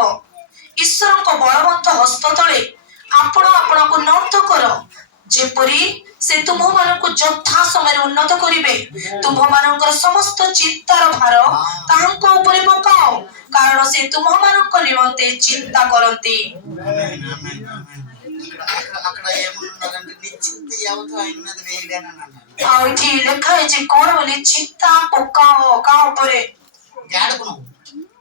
ଈଶ୍ୱରଙ୍କ ବଳବନ୍ତ ହସ୍ତ ତଳେ ଆପଣ ଆପଣଙ୍କୁ ନତ କର, ଯେପରି ସେ ତୁମ୍ଭମାନଙ୍କୁ ଯଥା ସମୟରେ ଉନ୍ନତ କରିବେ। ତୁମ୍ଭମାନଙ୍କର ସମସ୍ତ ଚିନ୍ତାର ଭାର ତାହାଙ୍କ ଉପରେ ପକାଅ, କାରଣ ସେ ତୁମ୍ଭମାନଙ୍କ ନିମନ୍ତେ ଚିନ୍ତା କରନ୍ତି। అక్కడ ఏమన్నారంటే నీ చింత యావత్తు ఆయన మీద వేయగానే అన్నారు. ଆଉ ଏଠି ଲେଖା ହେଇଛି କଣ ବୋଲି, ଚିନ୍ତା ପକାଅ କାହା ଉପରେ? ఏడకు నువ్వు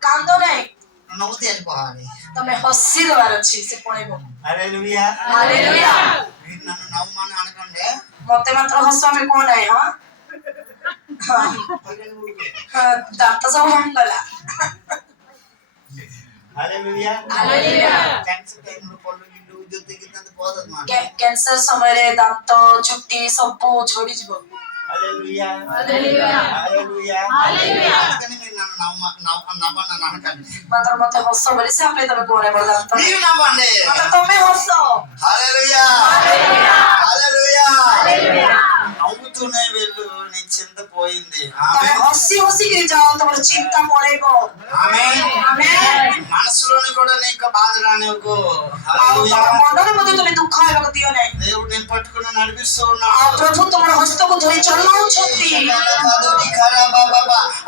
କାନ୍ଦ ନାହିଁ, నవ్వుతే వెళ్ళిపోవాలి. ତମେ ହସି ଦେବାର ଅଛି, ସେ ପଳେଇବ। హల్లెలూయా. ହାଲେଲୁୟା। మీరు నన్ను నవ్వమని అనకండి. ମତେ ମାତ୍ର ହସ ଆମେ କଣ ନାହିଁ। ଦାନ୍ତ ସବୁ ଭାଙ୍ଗିଗଲା। హల్లెలూయా. ହାଲେଲୁୟା। థాంక్స్ టైంలో పళ్ళు నిండు గిద్దంత పోతుంది మాట କ୍ୟାନ୍ସର ସମୟରେ ଦାନ୍ତ ଚୁଟି ସବୁ ଝଡ଼ିଯିବ। హల్లెలూయా హల్లెలూయా హల్లెలూయా హల్లెలూయా। అందుకని మీరు నన్ను నవ్వని అనకండి ମାତ୍ର ମତେ ହସ ବୋଲି ସେ ଆପେ ତମେ କୁହରେ ବଡ଼ ଦାନ୍ତ మీరు నవ్వండి ମାତ୍ର ତମେ ହସ। హల్లెలూయా హల్లెలూయా హల్లెలూయా హల్లెలూయా। నవ్వుతూనే వెళ్ళు నీ చింత పోయింది ତମେ ఆమేన్ ହସି ହସିକିରି ଯାଅ ତମର ଚିନ୍ତା ପଳେଇବ। ఆమేన్ ଆମେନ୍। మనసులోని కూడా నీకు బాధ రానివ్వకు ଆଉ హల్లెలూయా ତମ ମନରେ ମଧ୍ୟ ତମେ ଦୁଃଖ ହେବାକୁ ଦିଅ ନାହିଁ। దేవుడు నేను పట్టుకుని నడిపిస్తూ ଆଉ ఉన్నాడు ପ୍ରଭୁ ତମର ହସ୍ତକୁ ଧରି ଚଲାଉଛନ୍ତି।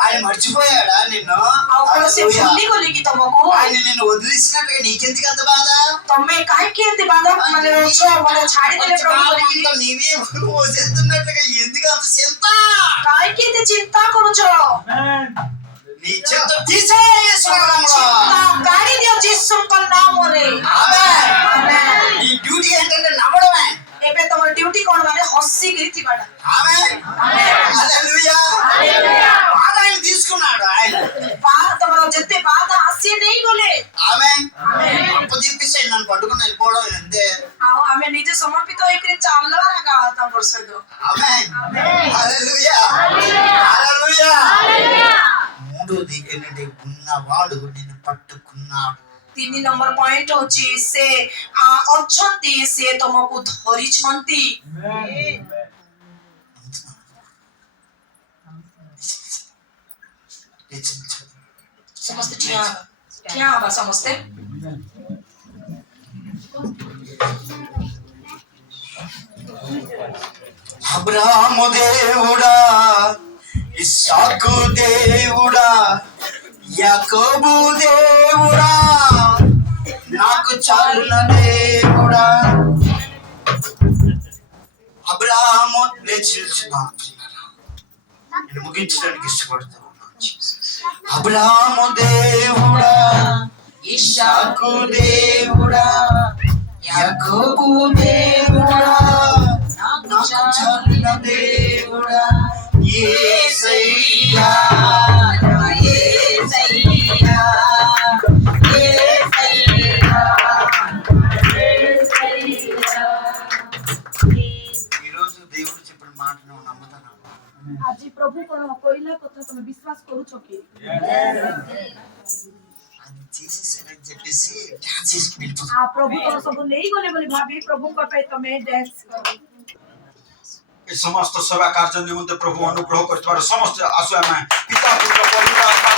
ఆయన మర్చిపోయాడా నిన్ను ଆଉ କଣ ସେ హల్లెలూయా. ଭୁଲିଗଲେ କି ତମକୁ? ఆయన నిన్ను వదిలేసినట్టుగా నీకెందుకు అంత బాధ ତମେ କାହିଁକି ଏମିତି ବାଧା ମାନେ ଅଛ ମାନେ ଛାଡ଼ିଦେଲେ ପ୍ରଭୁ କରିକି? అంత నీవే మోసేస్తున్నట్టుగా ఎందుకు అంత చింత କାହିଁକି ଏତେ ଚିନ୍ତା କରୁଛ? నీ చింత తీసేయ్ యేసునామములో. ଚିନ୍ତା କାଢି ଦିଅ ଯୀଶୁଙ୍କ ନାମରେ। ఆమేన్. ଆମେନ୍। నీ డ్యూటీ ఏంటంటే నవ్వడమే ଏବେ ତମର ଡ୍ୟୁଟି କଣ ମାନେ ହସିକିରି ଥିବାଟା। ఆమేన్ హల్లెలూయా బాధ ఆయన తీసుకున్నాడు ఆయన ତମର ଯେତେ ବାଧା ଆସି ନେଇଗଲେ। ఆమేన్ ଆମେନ୍। అప్పచెప్పేసి నన్ను పట్టుకుని వెళ్ళిపోవడం అంతే ଆଉ ଆମେ ନିଜେ ସମର୍ପିତ ହେଇକିରି ଚାଲିବା ଏକା ତାଙ୍କର ସହିତ। ఆమేన్ హల్లెలూయా హల్లెలూయా మూడోది ఏంటంటే ఉన్నవాడు నిన్ను పట్టుకున్నాడు 3 ନମ୍ବର ପଏଣ୍ଟ ହଉଛି ସେ ଅଛନ୍ତି ସେ ତମକୁ ଧରିଛନ୍ତି। ସମସ୍ତେ ଠିଆ ହବା ସମସ୍ତେ। అబ్రాహాము దేవుడా ఇస్సాకు దేవుడా యాకోబు దేవుడా నాకు చాలున దేవుడా అబ్రాహాము లేచి నిల్చున్నాడు. నేను ముగించడానికి ఇష్టపడుతూ ఉన్నాను. అబ్రాహాము దేవుడా ఇస్సాకు దేవుడా యాకోబు దేవుడా నాకు చాలిన దేవుడా యేసయ్యా నా యేసయ్యా యేసయ్యా ఈరోజు దేవుడు చెప్పిన మాట నువ్వు నమ్ముతాను ଆଜି ପ୍ରଭୁ କଣ କହିଲା କଥା ତମେ ବିଶ୍ୱାସ କରୁଛ କି? అది చేసేసాడని చెప్పేసి డాన్స్ చేసి వెళ్ళిపోతాం ପ୍ରଭୁ କଣ ସବୁ ନେଇଗଲେ ବୋଲି ଭାବି ପ୍ରଭୁଙ୍କ ପାଇଁ ତମେ ଡ୍ୟାନ୍ସ କର। ଏ ସମସ୍ତ ସେବା କାର୍ଯ୍ୟ ନିମନ୍ତେ ପ୍ରଭୁ ଅନୁଗ୍ରହ କରିଥିବାର ସମସ୍ତେ ଆସୁ ଆମେ ପିତା ପୁତ୍ର ପବିତ୍ର ଆତ୍ମା